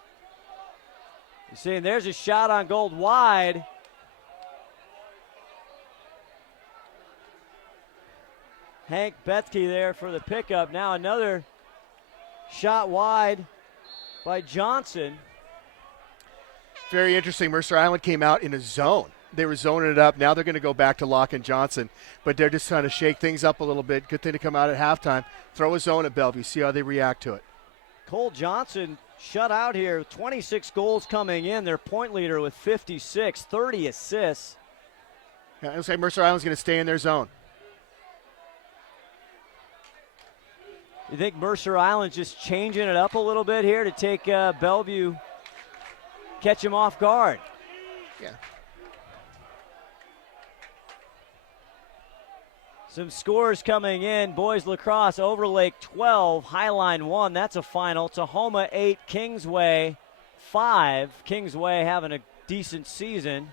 You're seeing there's a shot on goal wide. Hank Bethke there for the pickup. Now another shot wide by Johnson. Very interesting. Mercer Island came out in a zone. They were zoning it up. Now they're going to go back to Locke and Johnson. But they're just trying to shake things up a little bit. Good thing to come out at halftime. Throw a zone at Bellevue. See how they react to it. Cole Johnson shut out here. 26 goals coming in. Their point leader with 56, 30 assists. Yeah, it looks like Mercer Island's going to stay in their zone. You think Mercer Island's just changing it up a little bit here to take Bellevue, catch him off guard? Yeah. Some scores coming in. Boys lacrosse, Overlake 12, Highline 1. That's a final. Tahoma 8, Kingsway 5. Kingsway having a decent season.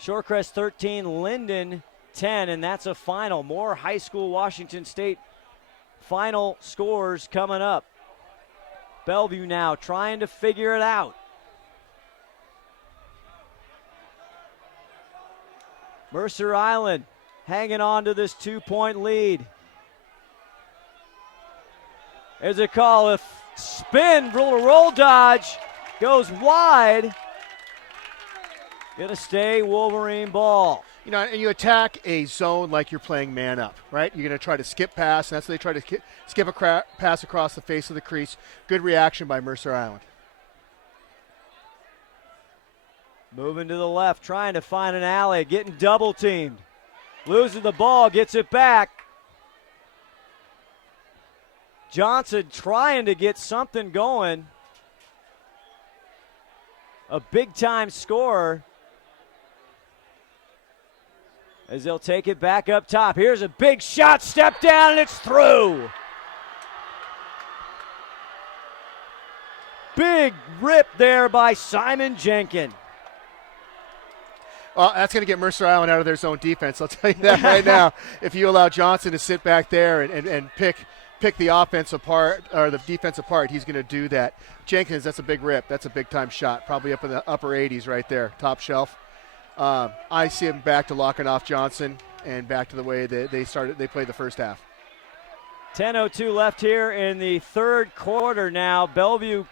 Shorecrest 13, Linden 10, and that's a final. More high school Washington State final scores coming up. Bellevue now trying to figure it out. Mercer Island hanging on to this 2-point lead. There's a call. A spin, roll dodge, goes wide. Gonna stay Wolverine ball. And you attack a zone like you're playing man up, right? You're going to try to skip pass, and that's what they try to skip a pass across the face of the crease. Good reaction by Mercer Island. Moving to the left, trying to find an alley, getting double teamed. Losing the ball, gets it back. Johnson trying to get something going. A big-time scorer. As they'll take it back up top. Here's a big shot, step down, and it's through. Big rip there by Simon Jenkins. Well, that's going to get Mercer Island out of their zone defense. I'll tell you that right now. If you allow Johnson to sit back there and pick the offense apart or the defense apart, he's going to do that. Jenkins, that's a big rip. That's a big-time shot. Probably up in the upper 80s right there, top shelf. I see him back to locking off Johnson and back to the way that they played the first half. 10:02 left here in the third quarter now. Bellevue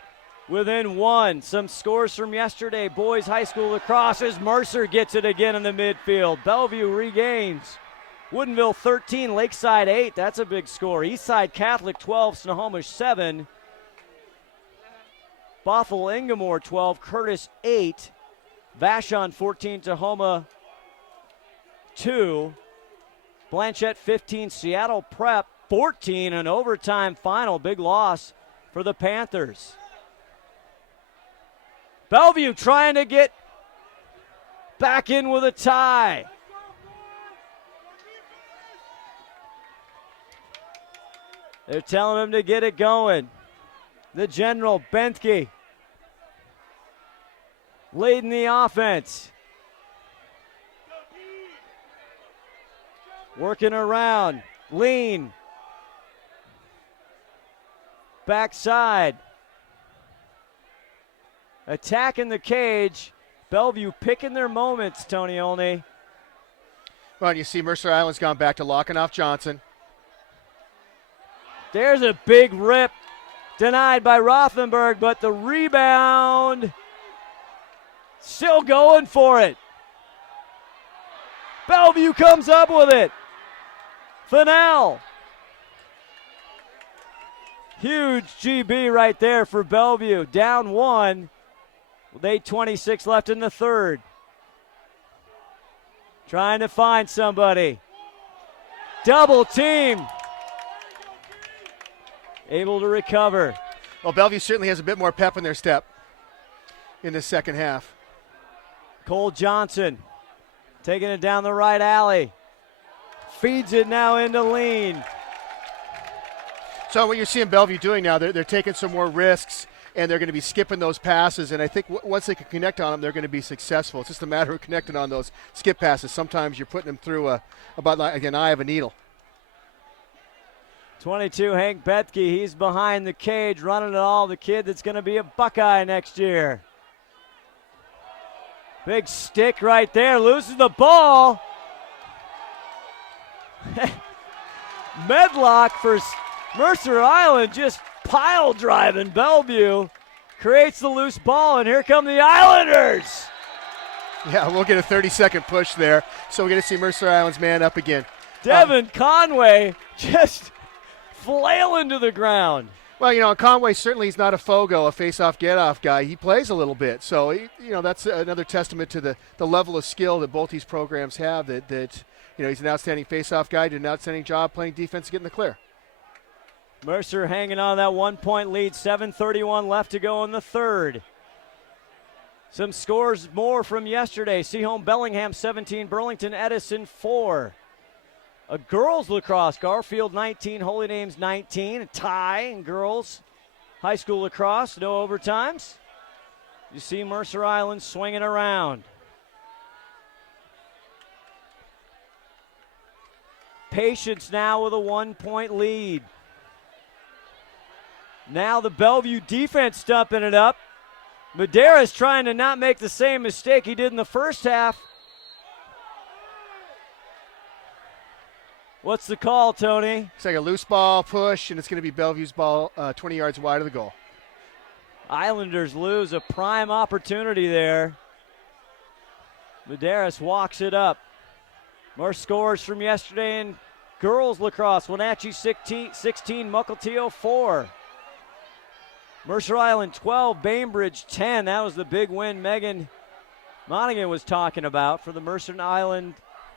within one. Some scores from yesterday. Boys high school lacrosse as Mercer gets it again in the midfield. Bellevue regains Woodinville 13, Lakeside 8. That's a big score. Eastside Catholic 12, Snohomish 7. Bothell Ingamore 12, Curtis 8. Vashon 14, Tahoma 2. Blanchette 15, Seattle Prep 14. An overtime final. Big loss for the Panthers. Bellevue trying to get back in with a tie. They're telling him to get it going. The general, Bentke, leading the offense. Working around, lean. Backside. Attacking the cage. Bellevue picking their moments, Tony Olney. Well, and you see Mercer Island's gone back to locking off Johnson. There's a big rip. Denied by Rothenberg, but the rebound. Still going for it. Bellevue comes up with it. Fennell. Huge GB right there for Bellevue. Down 1 with 8:26 left in the third. Trying to find somebody. Double team. Able to recover. Well, Bellevue certainly has a bit more pep in their step in the second half. Cole Johnson taking it down the right alley. Feeds it now into Lean. So what you're seeing Bellevue doing now, they're taking some more risks, and they're going to be skipping those passes. And I think once they can connect on them, they're going to be successful. It's just a matter of connecting on those skip passes. Sometimes you're putting them through about like an eye of a needle. 22, Hank Bethke. He's behind the cage, running it all. The kid that's going to be a Buckeye next year. Big stick right there. Loses the ball. Medlock for Mercer Island just pile driving Bellevue. Creates the loose ball, and here come the Islanders. Yeah, we'll get a 30-second push there. So we're going to see Mercer Island's man up again. Devin Conway just flailing to the ground. Well, you know, Conway certainly is not a Fogo, a face-off, get-off guy. He plays a little bit. So, that's another testament to the level of skill that both these programs have, that he's an outstanding face-off guy, did an outstanding job playing defense to get in the clear. Mercer hanging on that 1-point lead, 7:31 left to go in the third. Some scores more from yesterday. Seaholm Bellingham 17, Burlington Edison 4. A girls lacrosse, Garfield 19, Holy Names 19. A tie in girls high school lacrosse, no overtimes. You see Mercer Island swinging around. Patience now with a 1-point lead. Now the Bellevue defense stumping it up. Medeiros trying to not make the same mistake he did in the first half. What's the call, Tony? It's like a loose ball push, and it's going to be Bellevue's ball 20 yards wide of the goal. Islanders lose a prime opportunity there. Medeiros walks it up. More scores from yesterday in girls lacrosse. Wenatchee 16, Mukilteo 4. Mercer Island 12, Bainbridge 10. That was the big win Megan Monaghan was talking about for the Mercer Island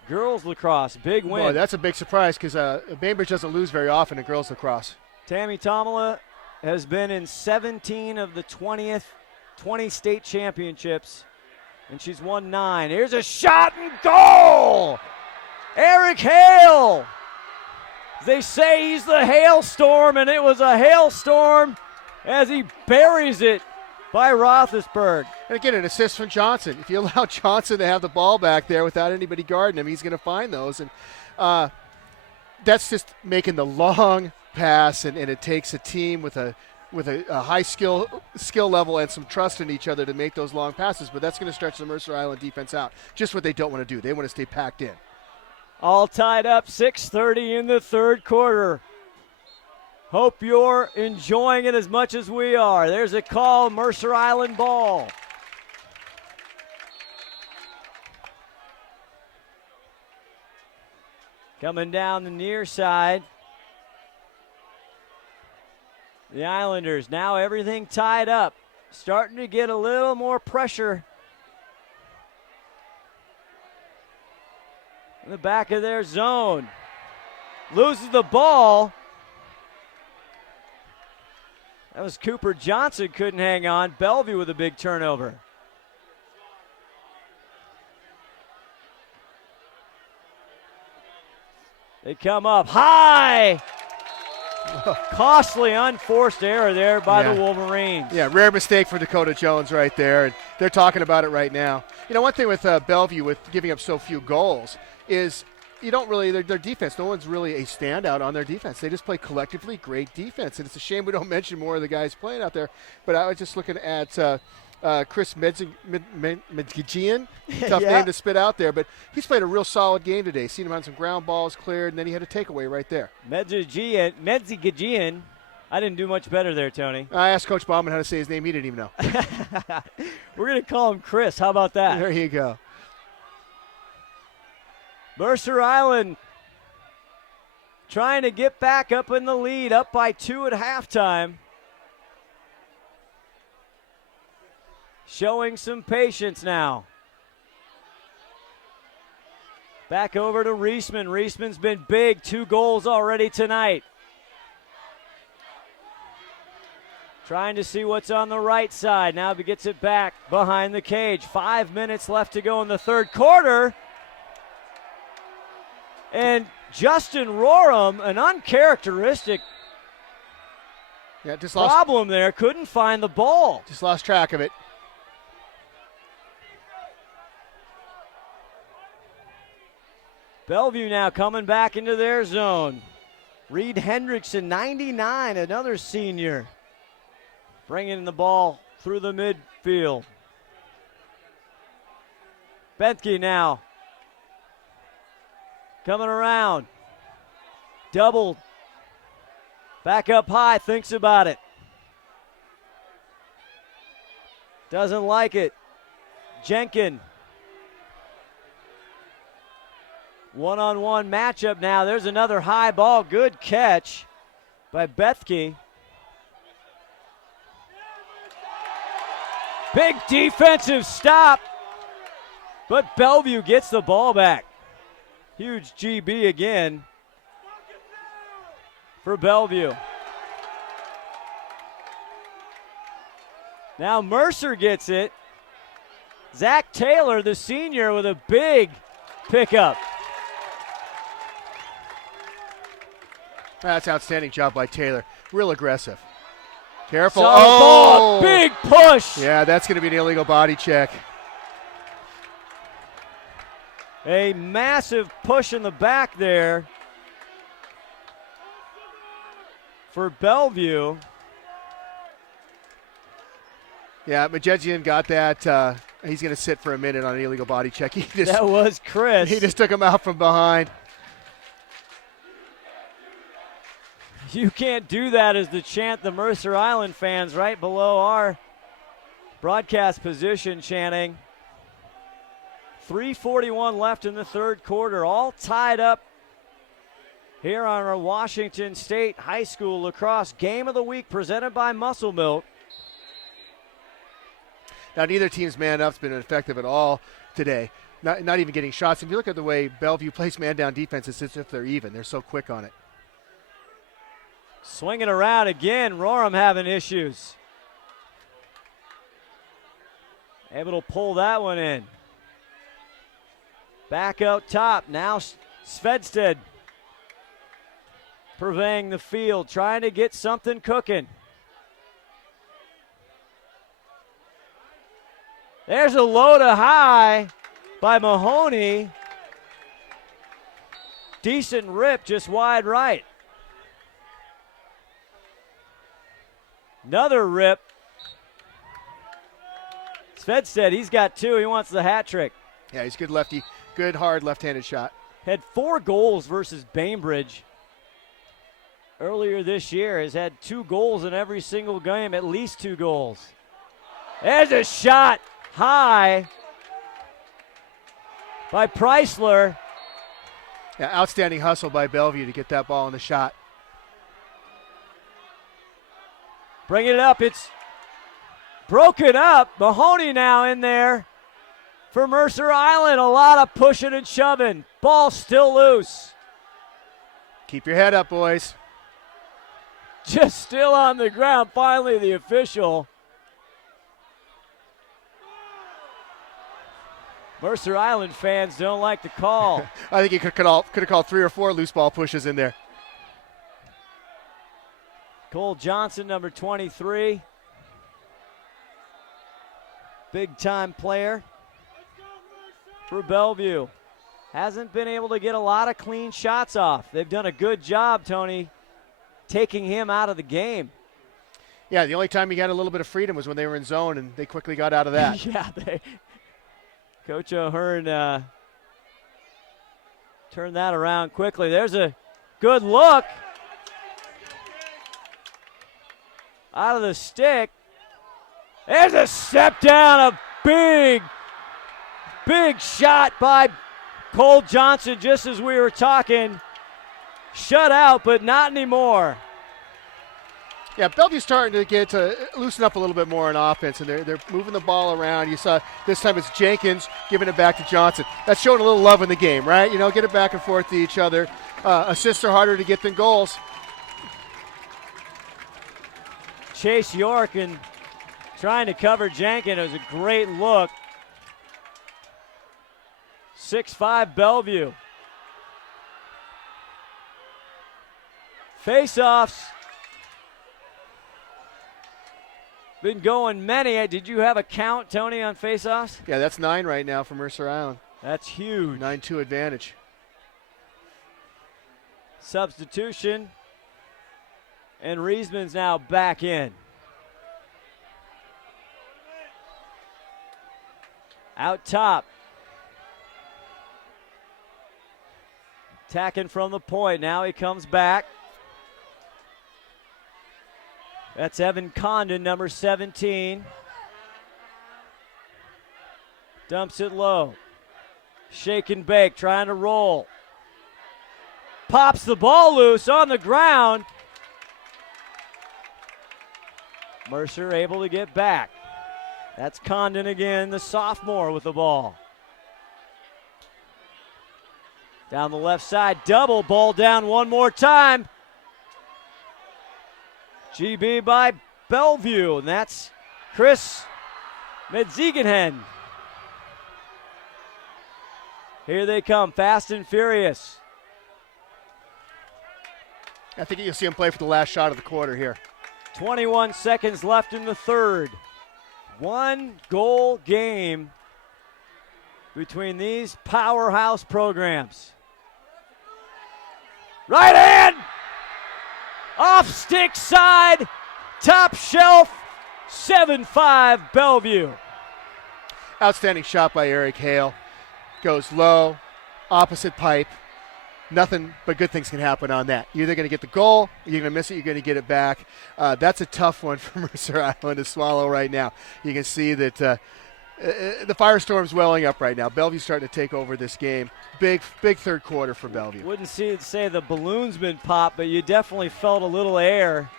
girls lacrosse. Big win. Boy, that's a big surprise because Bainbridge doesn't lose very often in girls lacrosse. Tammy Tomala has been in 17 of the 20 state championships, and she's won 9. Here's a shot and goal! Eric Hale! They say he's the hailstorm, and it was a hailstorm as he buries it by Roethlisberger. And again, an assist from Johnson. If you allow Johnson to have the ball back there without anybody guarding him, he's going to find those. And that's just making the long pass, and it takes a team with a high skill level and some trust in each other to make those long passes. But that's going to stretch the Mercer Island defense out. Just what they don't want to do. They want to stay packed in. All tied up, 6:30 in the third quarter. Hope you're enjoying it as much as we are. There's a call, Mercer Island ball. Coming down the near side. The Islanders, now everything tied up. Starting to get a little more pressure in the back of their zone. Loses the ball. That was Cooper Johnson, couldn't hang on. Bellevue with a big turnover. They come up high. Costly unforced error there by the Wolverines. Yeah, rare mistake for Dakota Jones right there, and they're talking about it right now. You know, one thing with Bellevue with giving up so few goals is you don't really, their defense, no one's really a standout on their defense. They just play collectively great defense, and it's a shame we don't mention more of the guys playing out there. But I was just looking at Chris Medjian, tough name to spit out there, but he's played a real solid game today. Seen him on some ground balls cleared, and then he had a takeaway right there. Medjian, I didn't do much better there, Tony. I asked Coach Bauman how to say his name. He didn't even know. We're going to call him Chris. How about that? There you go. Mercer Island trying to get back up in the lead, up by 2 at halftime. Showing some patience now. Back over to Reisman. Reisman's been big, 2 goals already tonight. Trying to see what's on the right side. Now he gets it back behind the cage. 5 minutes left to go in the third quarter. And Justin Roram, an uncharacteristic problem there, couldn't find the ball. Just lost track of it. Bellevue now coming back into their zone. Reed Hendrickson, 99, another senior, bringing the ball through the midfield. Bethke now coming around. Doubled. Back up high, thinks about it. Doesn't like it. Jenkin. One-on-one matchup now. There's another high ball. Good catch by Bethke. Big defensive stop, but Bellevue gets the ball back. Huge GB again for Bellevue. Now Mercer gets it. Zach Taylor, the senior, with a big pickup. That's outstanding job by Taylor. Real aggressive. Careful. Ball. Big push. Yeah, that's going to be an illegal body check. A massive push in the back there for Bellevue. Yeah, Majegian got that. He's going to sit for a minute on an illegal body check. That was Chris. He just took him out from behind. You can't do that, as the chant the Mercer Island fans right below our broadcast position chanting. 3:41 left in the third quarter, all tied up here on our Washington State High School Lacrosse Game of the Week presented by Muscle Milk. Now, neither team's man-up's been effective at all today, not even getting shots. If you look at the way Bellevue plays man-down defense, it's as if they're even. They're so quick on it. Swinging around again, Roram having issues. Able to pull that one in. Back out top, now Svedstedt purveying the field, trying to get something cooking. There's a low to high by Mahoney. Decent rip, just wide right. Another rip. Svedstedt, he's got 2. He wants the hat trick. Yeah, he's good lefty. Good, hard left-handed shot. Had 4 goals versus Bainbridge earlier this year. Has had 2 goals in every single game, at least 2 goals. There's a shot high by Preisler. Yeah, outstanding hustle by Bellevue to get that ball in the shot. Bringing it up. It's broken up. Mahoney now in there for Mercer Island. A lot of pushing and shoving. Ball still loose. Keep your head up, boys. Just still on the ground. Finally, the official. Mercer Island fans don't like the call. I think he could have called 3 or 4 loose ball pushes in there. Cole Johnson, number 23. Big-time player for Bellevue. Hasn't been able to get a lot of clean shots off. They've done a good job, Tony, taking him out of the game. Yeah, the only time he got a little bit of freedom was when they were in zone, and they quickly got out of that. Yeah, Coach O'Hearn turned that around quickly. There's a good look. Out of the stick. There's a step down, a big shot by Cole Johnson, just as we were talking. Shut out, but not anymore. Yeah, Bellevue's starting to get to loosen up a little bit more on offense, and they're moving the ball around. You saw this time it's Jenkins giving it back to Johnson. That's showing a little love in the game, right? Get it back and forth to each other. Assists are harder to get than goals. Chase York and trying to cover Jenkins. It was a great look. 6'5" Bellevue. Face-offs. Been going many. Did you have a count, Tony, on face-offs? Yeah, that's 9 right now for Mercer Island. That's huge. 9-2 advantage. Substitution. And Riesman's now back in. Out top. Attacking from the point. Now he comes back. That's Evan Condon, number 17. Dumps it low. Shake and bake, trying to roll. Pops the ball loose on the ground. Mercer able to get back. That's Condon again, the sophomore with the ball. Down the left side, double ball down one more time. GB by Bellevue, and that's Chris Medzigenhen. Here they come, fast and furious. I think you'll see him play for the last shot of the quarter here. 21 seconds left in the third. 1-goal game between these powerhouse programs. Right hand! Off stick side, top shelf, 7-5 Bellevue. Outstanding shot by Eric Hale. Goes low, opposite pipe. Nothing but good things can happen on that. You're either going to get the goal, you're going to miss it, you're going to get it back. That's a tough one for Mercer Island to swallow right now. You can see that the firestorm's welling up right now. Bellevue's starting to take over this game. Big third quarter for Bellevue. Wouldn't say the balloon's been popped, but you definitely felt a little air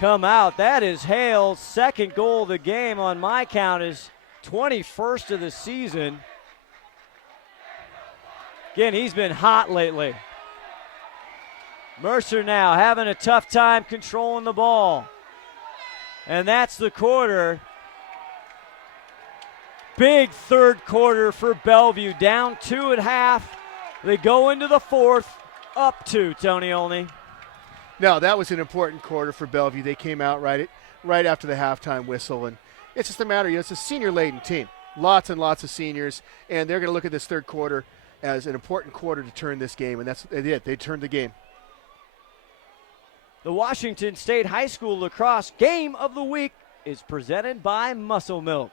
come out. That is Hale's second goal of the game on my count, is 21st of the season. Again, he's been hot lately. Mercer now having a tough time controlling the ball. And that's the quarter. Big third quarter for Bellevue, down 2 at half. They go into the fourth, up 2, Tony Olney. No, that was an important quarter for Bellevue. They came out right after the halftime whistle, and it's just a matter, it's a senior-laden team. Lots and lots of seniors, and they're going to look at this third quarter as an important quarter to turn this game, and that's they did. They turned the game. The Washington State High School Lacrosse Game of the Week is presented by Muscle Milk.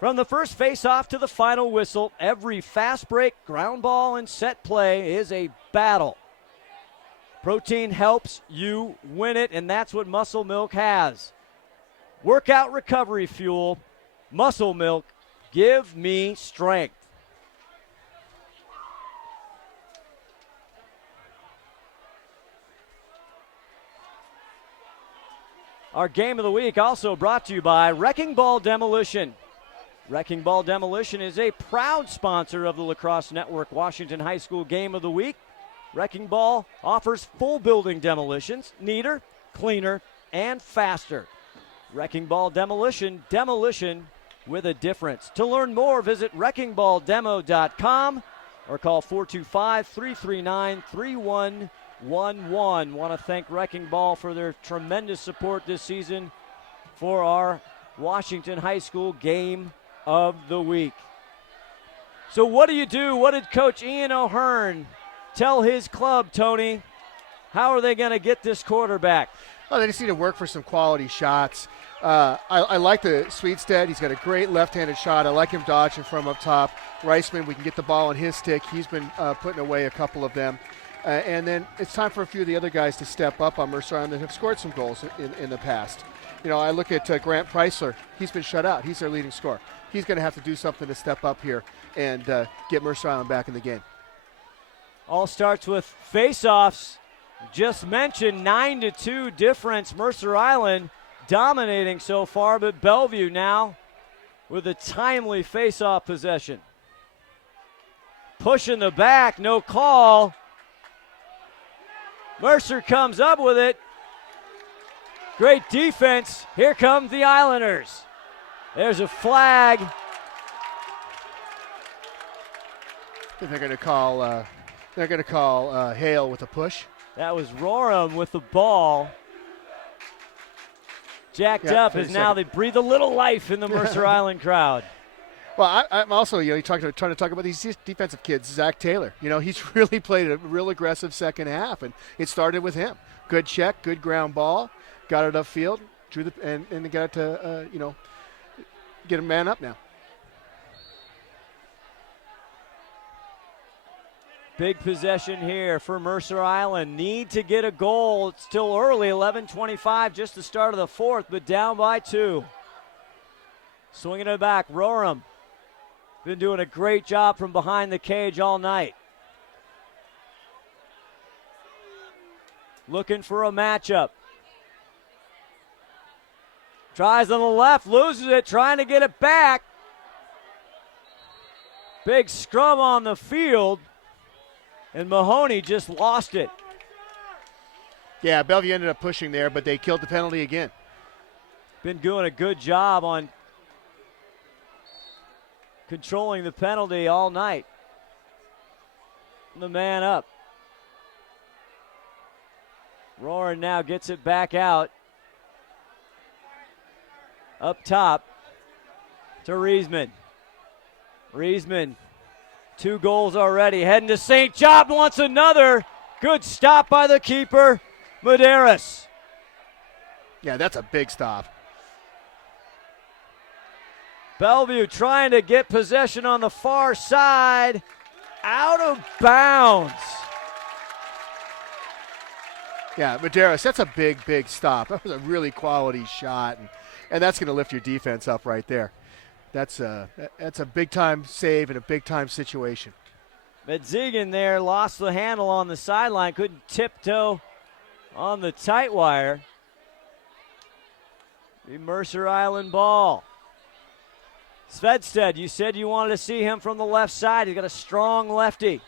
From the first face-off to the final whistle, every fast break, ground ball, and set play is a battle. Protein helps you win it, and that's what Muscle Milk has. Workout recovery fuel, Muscle Milk, give me strength. Our game of the week also brought to you by Wrecking Ball Demolition. Wrecking Ball Demolition is a proud sponsor of the Lacrosse Network Washington High School Game of the Week. Wrecking Ball offers full building demolitions, neater, cleaner, and faster. Wrecking Ball Demolition, demolition with a difference. To learn more, visit wreckingball.demo.com or call 425-339-3111. Want to thank Wrecking Ball for their tremendous support this season for our Washington High School Game of the Week. So what do you do? What did Coach Ian O'Hearn tell his club, Tony? How are they going to get this quarterback? Oh, they just need to work for some quality shots. I like the Sweetstead. He's got a great left-handed shot. I like him dodging from up top. Reisman, we can get the ball on his stick. He's been putting away a couple of them. And then it's time for a few of the other guys to step up on Mercer Island that have scored some goals in the past. You know, I look at Grant Preisler. He's been shut out. He's their leading scorer. He's going to have to do something to step up here and get Mercer Island back in the game. All starts with face-offs. Just mentioned 9-2 difference. Mercer Island dominating so far, but Bellevue now with a timely face-off possession. Pushing the back, no call. Mercer comes up with it. Great defense. Here come the Islanders. There's a flag. I think they're going to call Hale with a push. That was Roram with the ball. Jacked up as now they breathe a little life in the Mercer Island crowd. Well, I'm also, trying to talk about these defensive kids. Zach Taylor, he's really played a real aggressive second half, and it started with him. Good check, good ground ball, got it upfield, and they got it to, get a man up now. Big possession here for Mercer Island. Need to get a goal. It's still early, 11:25, just the start of the fourth, but down by 2. Swinging it back, Roram. Been doing a great job from behind the cage all night. Looking for a matchup. Tries on the left, loses it, trying to get it back. Big scrum on the field, and Mahoney just lost it. Yeah, Bellevue ended up pushing there, but they killed the penalty again. Been doing a good job on controlling the penalty all night. The man up. Roaring now gets it back out. Up top to Reisman. Reisman, 2 goals already. Heading to St. Job, wants another. Good stop by the keeper, Medeiros. Yeah, that's a big stop. Bellevue trying to get possession on the far side. Out of bounds. Yeah, Medeiros, that's a big, big stop. That was a really quality shot, and that's going to lift your defense up right there. That's a big-time save in a big-time situation. Medzigan there lost the handle on the sideline. Couldn't tiptoe on the tight wire. The Mercer Island ball. Svedstead, you said you wanted to see him from the left side. He's got a strong lefty.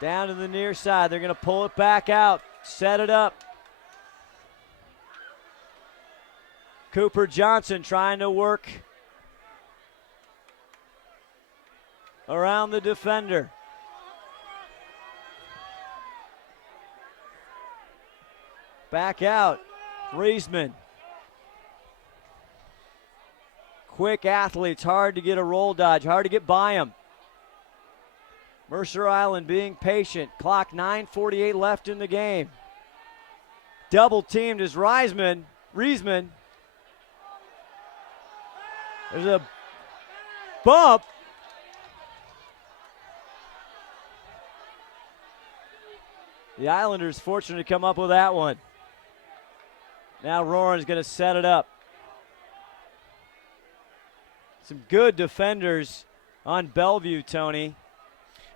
Down to the near side. They're going to pull it back out, set it up. Cooper Johnson trying to work around the defender. Back out. Reisman. Quick athletes, hard to get a roll dodge, hard to get by him. Mercer Island being patient. Clock 9:48 left in the game. Double teamed is Reisman. There's a bump. The Islanders fortunate to come up with that one. Now Roran's going to set it up. Some good defenders on Bellevue, Tony.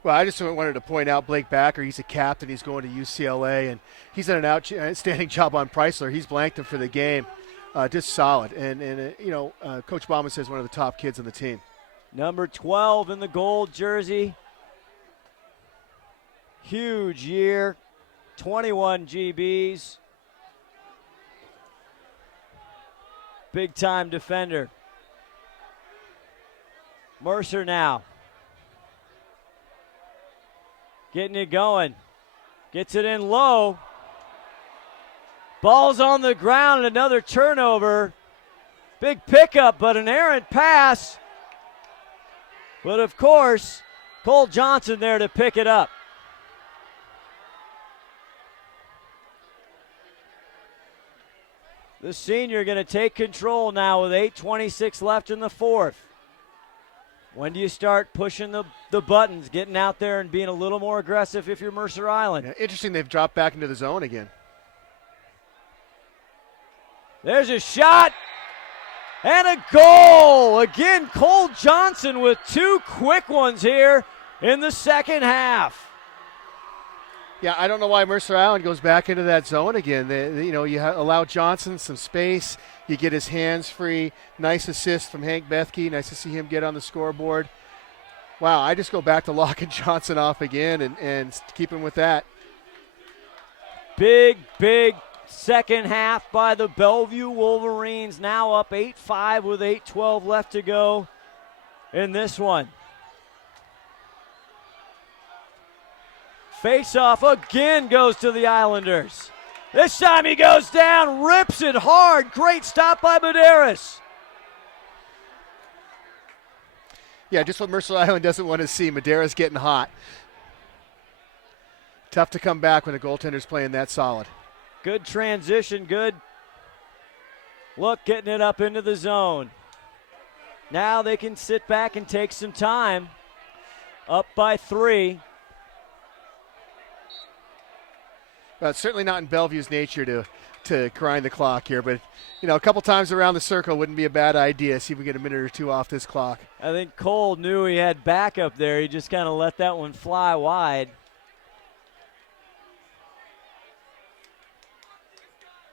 Well, I just wanted to point out Blake Backer. He's a captain. He's going to UCLA, and he's done an outstanding job on Preisler. He's blanked him for the game. Just solid. And Coach Bauman says one of the top kids on the team. Number 12 in the gold jersey. Huge year. 21 GBs. Big-time defender. Mercer now. Getting it going. Gets it in low. Ball's on the ground, another turnover. Big pickup, but an errant pass. But of course, Cole Johnson there to pick it up. The senior going to take control now with 8:26 left in the fourth. When do you start pushing the buttons, getting out there and being a little more aggressive if you're Mercer Island? Yeah, interesting, they've dropped back into the zone again. There's a shot and a goal. Again, Cole Johnson with two quick ones here in the second half. Yeah, I don't know why Mercer Island goes back into that zone again. You allow Johnson some space. You get his hands free. Nice assist from Hank Bethke. Nice to see him get on the scoreboard. Wow, I just go back to locking Johnson off again and keep him with that. Big second half by the Bellevue Wolverines. Now up 8-5 with 8:12 left to go in this one. Face-off again goes to the Islanders. This time he goes down, rips it hard. Great stop by Medeiros. Yeah, just what Mercer Island doesn't want to see. Medeiros getting hot. Tough to come back when a goaltender's playing that solid. Good transition, good look, getting it up into the zone. Now they can sit back and take some time. Up by 3. Well, it's certainly not in Bellevue's nature to grind the clock here, but a couple times around the circle wouldn't be a bad idea. See if we get a minute or two off this clock. I think Cole knew he had backup there. He just kind of let that one fly wide.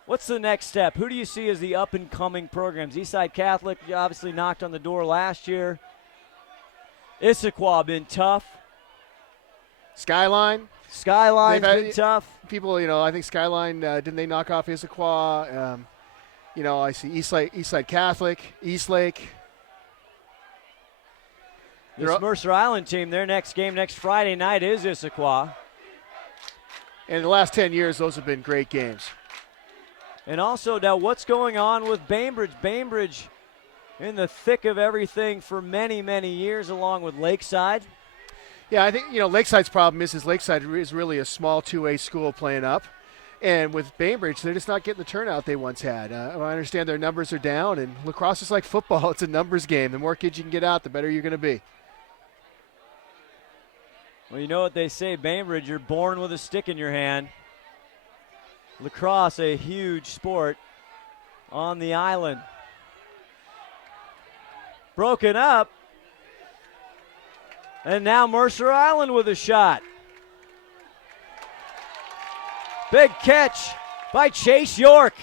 What's the next step? Who do you see as the up-and-coming programs? Eastside Catholic obviously knocked on the door last year. Issaquah been tough. Skyline's been tough. People, I think Skyline, didn't they knock off Issaquah? I see Eastside Catholic, Eastlake. This Mercer Island team, their next game next Friday night is Issaquah. And in the last 10 years, those have been great games. And also, now what's going on with Bainbridge? Bainbridge in the thick of everything for many, many years, along with Lakeside. Yeah, I think, Lakeside's problem is Lakeside is really a small 2A school playing up. And with Bainbridge, they're just not getting the turnout they once had. I understand their numbers are down, and lacrosse is like football. It's a numbers game. The more kids you can get out, the better you're going to be. Well, you know what they say, Bainbridge, you're born with a stick in your hand. Lacrosse, a huge sport on the island. Broken up. And now Mercer Island with a shot. Big catch by Chase York.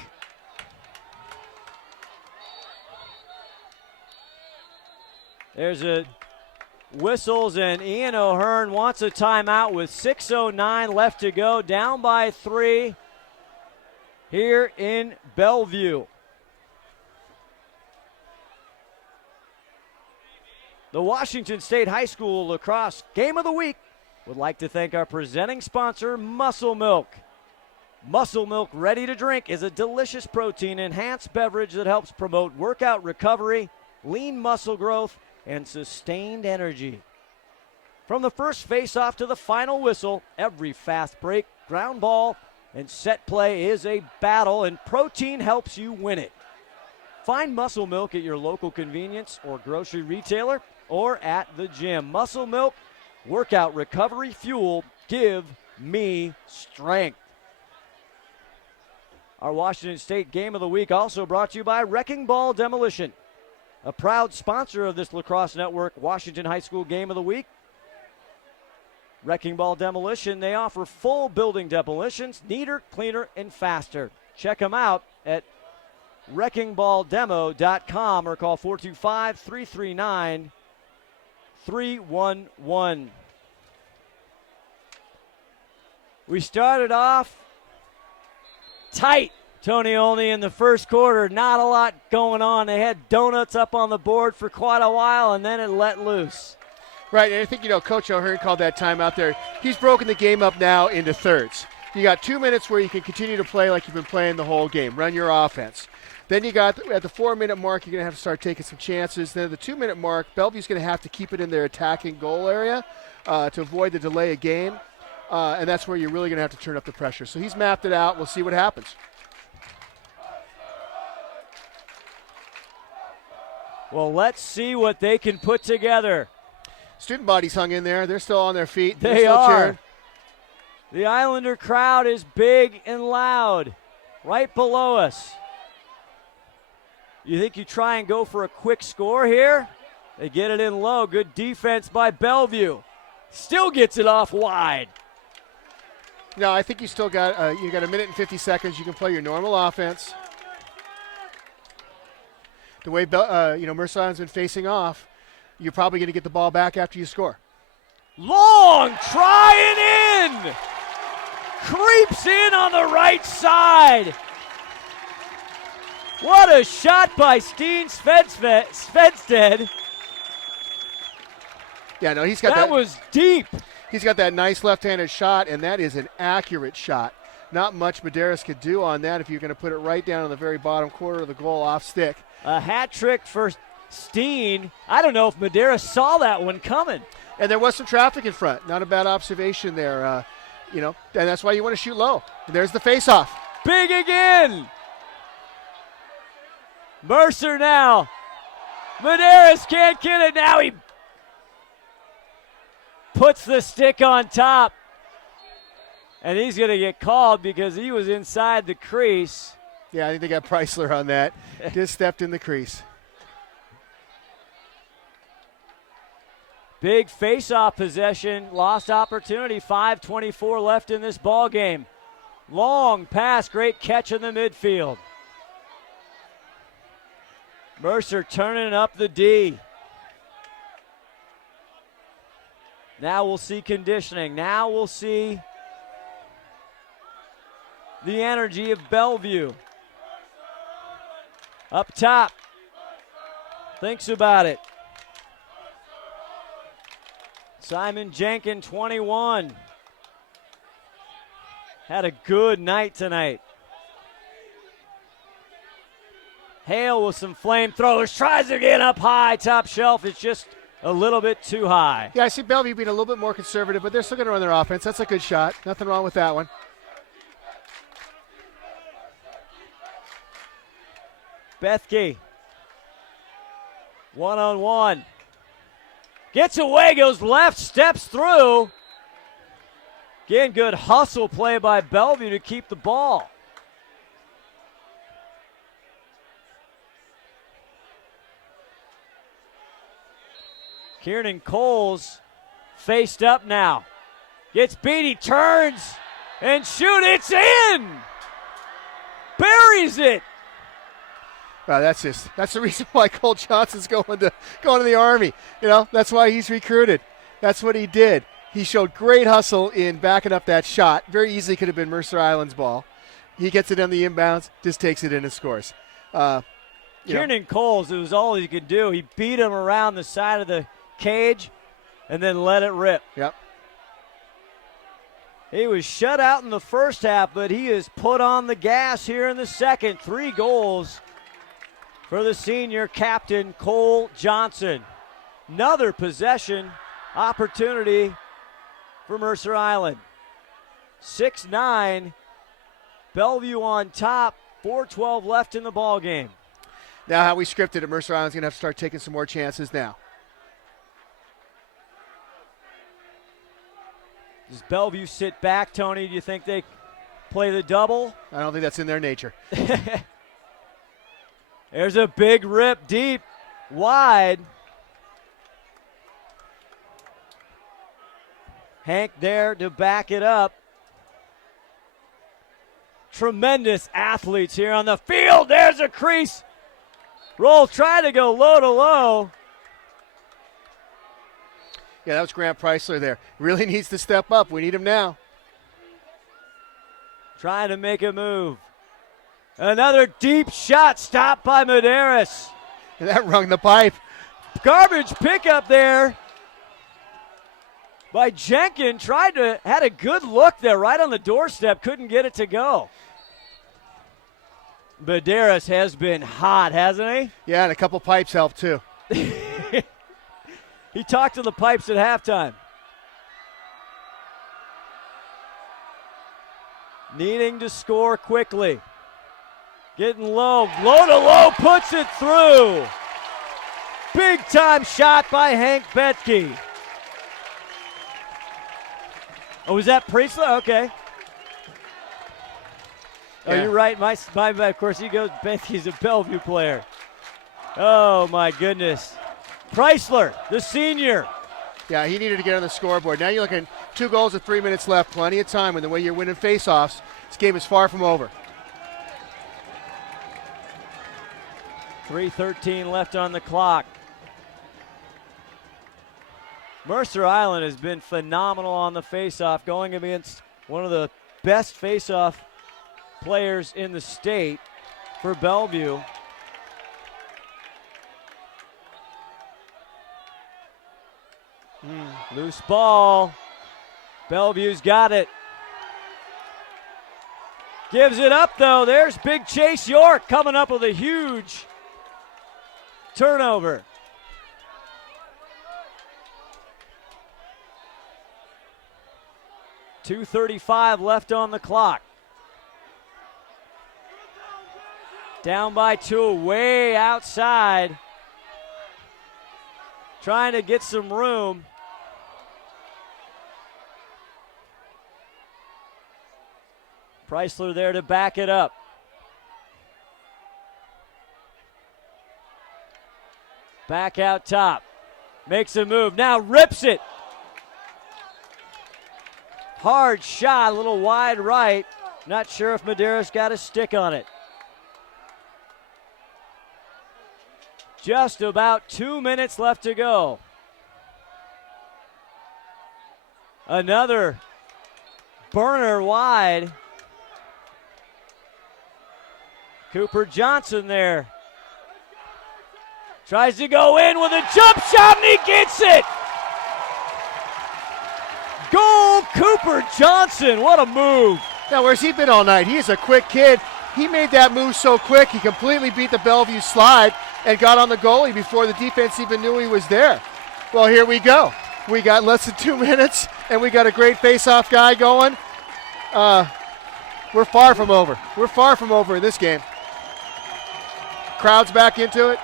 There's a whistles, and Ian O'Hearn wants a timeout with 6:09 left to go. Down by 3 here in Bellevue. The Washington State High School Lacrosse Game of the Week would like to thank our presenting sponsor, Muscle Milk. Muscle Milk Ready to Drink is a delicious protein-enhanced beverage that helps promote workout recovery, lean muscle growth, and sustained energy. From the first face-off to the final whistle, every fast break, ground ball, and set play is a battle, and protein helps you win it. Find Muscle Milk at your local convenience or grocery retailer or at the gym. Muscle Milk, workout recovery fuel, give me strength. Our Washington State Game of the Week also brought to you by Wrecking Ball Demolition, a proud sponsor of this Lacrosse Network Washington High School Game of the Week. Wrecking Ball Demolition, they offer full building demolitions, neater, cleaner, and faster. Check them out at wreckingballdemo.com or call 425-339-311. We started off tight, Tony, only in the first quarter. Not a lot going on. They had donuts up on the board for quite a while, and then it let loose. Right, and I think, Coach O'Hearn called that timeout there. He's broken the game up now into thirds. You got 2 minutes where you can continue to play like you've been playing the whole game, run your offense. Then you got, at the 4-minute mark, you're going to have to start taking some chances. Then at the 2-minute mark, Bellevue's going to have to keep it in their attacking goal area to avoid the delay of game. And that's where you're really going to have to turn up the pressure. So he's mapped it out. We'll see what happens. Well, let's see what they can put together. Student bodies hung in there. They're still on their feet. They still are. Cheering. The Islander crowd is big and loud right below us. You think you try and go for a quick score here? They get it in low. Good defense by Bellevue. Still gets it off wide. No, I think you still got you got a minute and 50 seconds. You can play your normal offense. The way Mercer Island's been facing off, you're probably going to get the ball back after you score. Long try and in. Creeps in on the right side. What a shot by Steen Svedstedt. Yeah, no, he's got that was deep. He's got that nice left-handed shot, and that is an accurate shot. Not much Medeiros could do on that if you're going to put it right down in the very bottom quarter of the goal off stick. A hat trick for Steen. I don't know if Medeiros saw that one coming. And there was some traffic in front. Not a bad observation there, and that's why you want to shoot low. And there's the face-off. Big again. Mercer now. Medeiros can't get it. Now he puts the stick on top. And he's going to get called because he was inside the crease. Yeah, I think they got Preisler on that. Just stepped in the crease. Big face-off possession. Lost opportunity. 5:24 left in this ball game. Long pass. Great catch in the midfield. Mercer turning up the D. Now we'll see conditioning. Now we'll see the energy of Bellevue. Up top. Thinks about it. Simon Jenkin, 21. Had a good night tonight. Hale with some flamethrowers. Tries to get up high. Top shelf. It's just a little bit too high. Yeah, I see Bellevue being a little bit more conservative, but they're still going to run their offense. That's a good shot. Nothing wrong with that one. Bethke. One-on-one. Gets away, goes left, steps through. Again, good hustle play by Bellevue to keep the ball. Kieran Coles faced up now. Gets beat, he turns and shoot, it's in! Buries it! Well, that's the reason why Cole Johnson's going to the Army. That's why he's recruited. That's what he did. He showed great hustle in backing up that shot. Very easily could have been Mercer Island's ball. He gets it on the inbounds, just takes it in and scores. Kieran Coles, it was all he could do. He beat him around the side of the cage and then let it rip. Yep. He was shut out in the first half, but he is put on the gas here in the second. 3 goals for the senior captain, Cole Johnson. Another possession opportunity for Mercer Island. 6-9, Bellevue on top, 4:12 left in the ball game. Now how we scripted it, Mercer Island's going to have to start taking some more chances now. Does Bellevue sit back, Tony? Do you think they play the double? I don't think that's in their nature. There's a big rip deep, wide. Hank there to back it up. Tremendous athletes here on the field. There's a crease. Roll, try to go low to low. Yeah, that was Grant Preisler there. Really needs to step up. We need him now. Trying to make a move. Another deep shot stopped by Medeiros. And that rung the pipe. Garbage pickup there by Jenkins. Had a good look there right on the doorstep. Couldn't get it to go. Medeiros has been hot, hasn't he? Yeah, and a couple pipes helped too. He talked to the pipes at halftime. Needing to score quickly. Getting low to low, puts it through. Big time shot by Hank Betke. Oh, was that Preisler? Okay. Oh, Yeah. you're right. My, of course, Betke's a Bellevue player. Oh, my goodness. Preisler, the senior. Yeah, he needed to get on the scoreboard. Now you're looking 2 goals with 3 minutes left. Plenty of time. And the way you're winning faceoffs, this game is far from over. 3:13 left on the clock. Mercer Island has been phenomenal on the faceoff, going against one of the best faceoff players in the state for Bellevue. Loose ball. Bellevue's got it. Gives it up, though. There's big Chase York coming up with a huge turnover. .235 left on the clock. Down by 2, way outside. Trying to get some room. Preisler there to back it up. Back out top. Makes a move. Now rips it. Hard shot, a little wide right. Not sure if Medeiros got a stick on it. Just about 2 minutes left to go. Another burner wide. Cooper Johnson there. Tries to go in with a jump shot, and he gets it! Goal, Cooper Johnson. What a move. Now, where's he been all night? He is a quick kid. He made that move so quick, he completely beat the Bellevue slide and got on the goalie before the defense even knew he was there. Well, here we go. We got less than 2 minutes, and we got a great face-off guy going. We're far from over. We're far from over in this game. Crowd's back into it.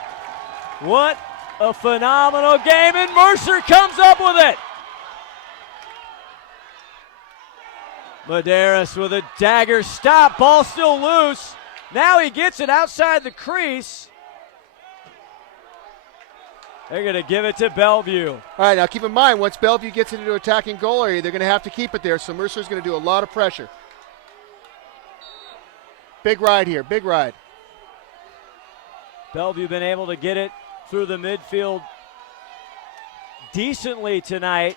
What a phenomenal game, and Mercer comes up with it. Medeiros with a dagger stop. Ball still loose. Now he gets it outside the crease. They're going to give it to Bellevue. All right, now keep in mind, once Bellevue gets into attacking goal area, they're going to have to keep it there, so Mercer's going to do a lot of pressure. Big ride here, big ride. Bellevue been able to get it through the midfield decently tonight.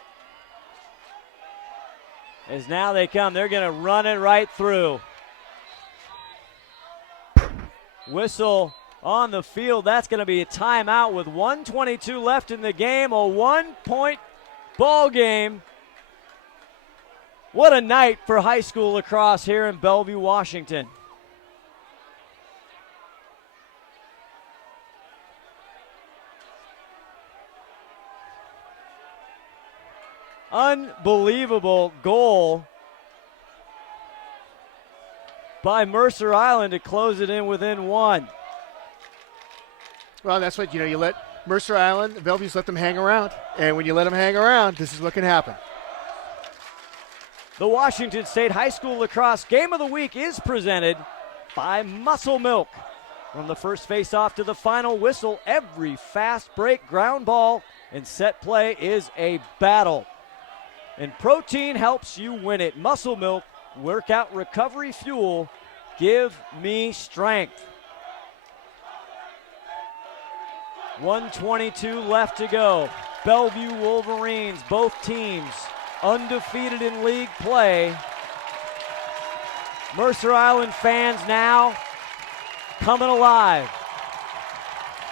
As now they come, they're going to run it right through. Whistle on the field. That's going to be a timeout with 1:22 left in the game. A 1-point ball game. What a night for high school lacrosse here in Bellevue, Washington. Unbelievable goal by Mercer Island to close it in within 1. Well, that's what, you let Mercer Island, Bellevue's let them hang around. And when you let them hang around, this is what can happen. The Washington State High School Lacrosse Game of the Week is presented by Muscle Milk. From the first face-off to the final whistle, every fast break, ground ball, and set play is a battle. and protein helps you win it. Muscle Milk, workout recovery fuel. Give me strength. 1:22 left to go. Bellevue Wolverines, both teams undefeated in league play. Mercer Island fans now coming alive.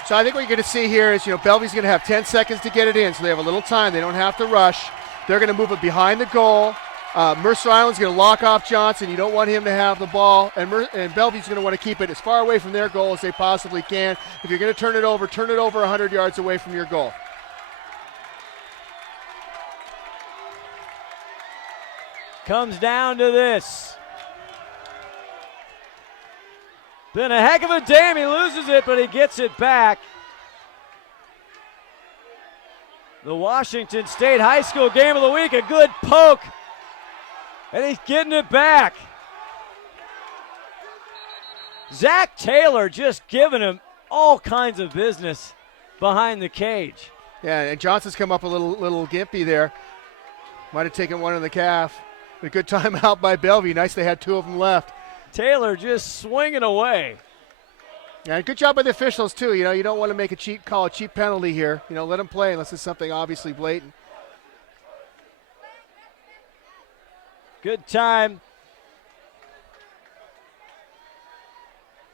So I think what you're going to see here is, Bellevue's going to have 10 seconds to get it in, so they have a little time. They don't have to rush. They're going to move it behind the goal. Mercer Island's going to lock off Johnson. You don't want him to have the ball. And Bellevue's going to want to keep it as far away from their goal as they possibly can. If you're going to turn it over 100 yards away from your goal. Comes down to this. Been a heck of a day. He loses it, but he gets it back. The Washington State High School Game of the Week, a good poke. And he's getting it back. Zach Taylor just giving him all kinds of business behind the cage. Yeah, and Johnson's come up a little gimpy there. Might have taken one in the calf. A good timeout by Bellevue. Nice they had two of them left. Taylor just swinging away. Yeah, good job by the officials, too. You don't want to make a cheap penalty here. Let them play unless it's something obviously blatant. Good time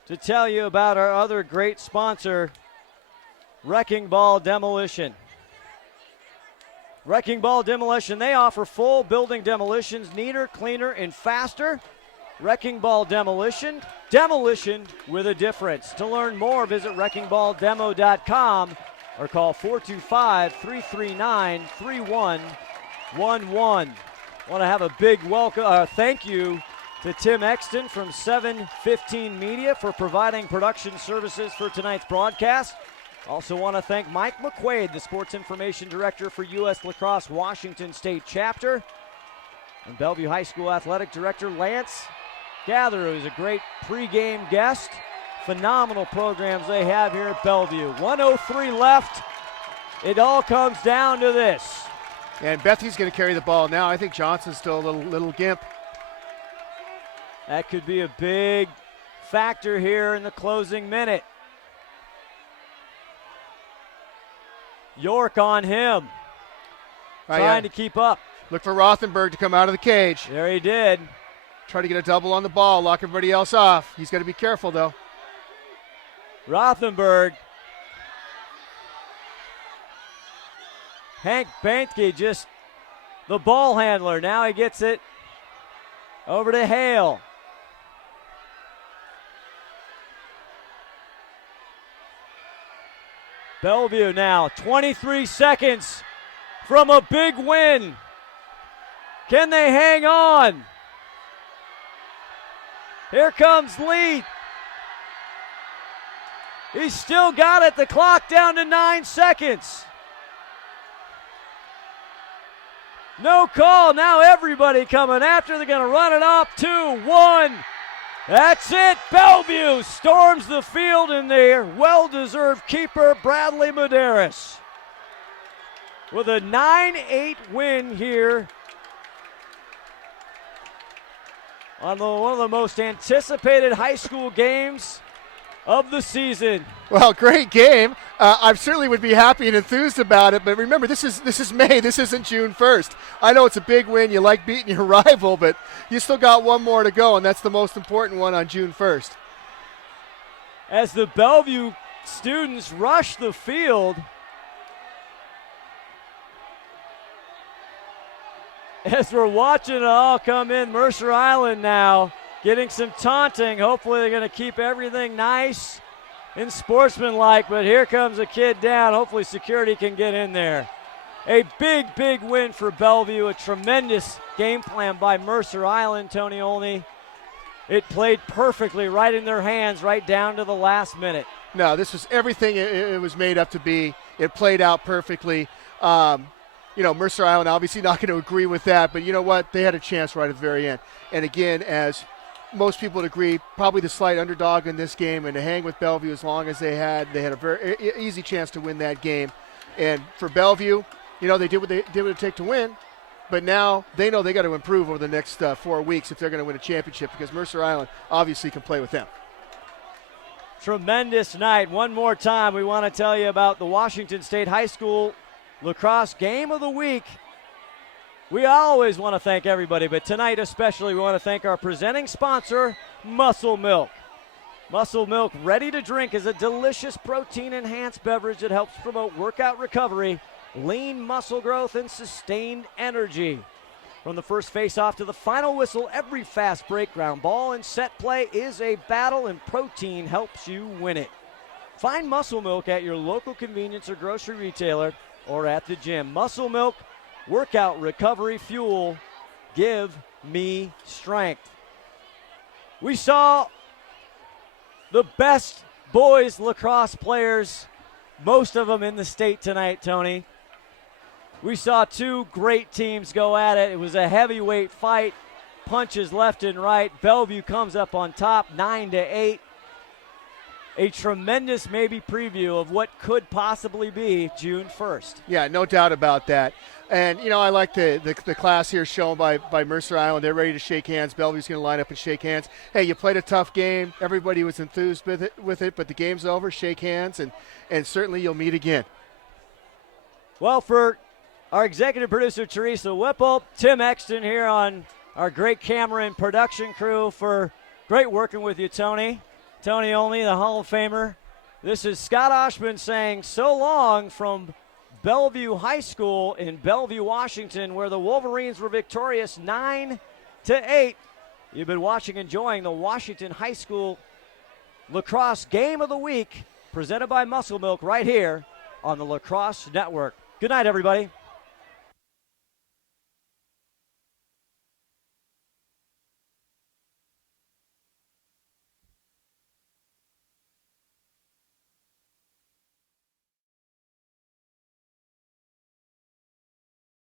to tell you about our other great sponsor, Wrecking Ball Demolition. Wrecking Ball Demolition, they offer full building demolitions, neater, cleaner, and faster. Wrecking Ball Demolition, demolition with a difference. To learn more, visit wreckingballdemo.com or call 425-339-3111. Want to have a big thank you to Tim Exton from 715 Media for providing production services for tonight's broadcast. Also want to thank Mike McQuaid, the Sports Information Director for U.S. Lacrosse Washington State Chapter, and Bellevue High School Athletic Director Lance Gather, who's a great pregame guest. Phenomenal programs they have here at Bellevue. 1:03 left. It all comes down to this. And Bethy's going to carry the ball now. I think Johnson's still a little gimp. That could be a big factor here in the closing minute. York on him. Trying to keep up. Look for Rothenberg to come out of the cage. There he did. Try to get a double on the ball, lock everybody else off. He's got to be careful, though. Rothenberg. Hank Banke, just the ball handler. Now he gets it over to Hale. Bellevue now, 23 seconds from a big win. Can they hang on? Here comes Lee. He's still got it. The clock down to 9 seconds. No call. Now everybody coming after. They're going to run it off. 2-1. That's it. Bellevue storms the field, and their well-deserved keeper, Bradley Medeiros, with a 9-8 win here on one of the most anticipated high school games of the season. Well, great game. I certainly would be happy and enthused about it, but remember, this is May. This isn't June 1st. I know it's a big win. You like beating your rival, but you still got one more to go, and that's the most important one on June 1st. As the Bellevue students rush the field, as we're watching it all come in, Mercer Island now getting some taunting. Hopefully they're going to keep everything nice and sportsmanlike, but here comes a kid down. Hopefully security can get in there. A big, big win for Bellevue. A tremendous game plan by Mercer Island, Tony Olney. It played perfectly right in their hands right down to the last minute. No, this was everything it was made up to be. It played out perfectly. Mercer Island obviously not going to agree with that, but you know what? They had a chance right at the very end. And again, as most people would agree, probably the slight underdog in this game, and to hang with Bellevue as long as they had a very easy chance to win that game. And for Bellevue, they did what it took to win. But now they know they got to improve over the next 4 weeks if they're going to win a championship, because Mercer Island obviously can play with them. Tremendous night. One more time, we want to tell you about the Washington State High School Lacrosse Game of the Week. We always want to thank everybody, but tonight especially we want to thank our presenting sponsor, Muscle Milk. Muscle Milk Ready to Drink is a delicious protein-enhanced beverage that helps promote workout recovery, lean muscle growth, and sustained energy. From the first face-off to the final whistle, every fast break, ground ball, and set play is a battle, and protein helps you win it. Find Muscle Milk at your local convenience or grocery retailer or at the gym. Muscle Milk, workout recovery fuel. Give me strength. We saw the best boys lacrosse players, most of them in the state tonight, Tony. We saw two great teams go at it. It was a heavyweight fight, punches left and right. Bellevue comes up on top, 9-8. A tremendous maybe preview of what could possibly be June 1st. Yeah, no doubt about that. And, you know, I like the class here shown by Mercer Island. They're ready to shake hands. Bellevue's going to line up and shake hands. Hey, you played a tough game. Everybody was enthused with it, but the game's over. Shake hands, and certainly you'll meet again. Well, for our executive producer, Teresa Whipple, Tim Exton here on our great camera and production crew, for great working with you, Tony. Tony Olney, the Hall of Famer. This is Scott Oshman saying so long from Bellevue High School in Bellevue, Washington, where the Wolverines were victorious 9-8. You've been watching, enjoying the Washington High School Lacrosse Game of the Week, presented by Muscle Milk right here on the Lacrosse Network. Good night, everybody.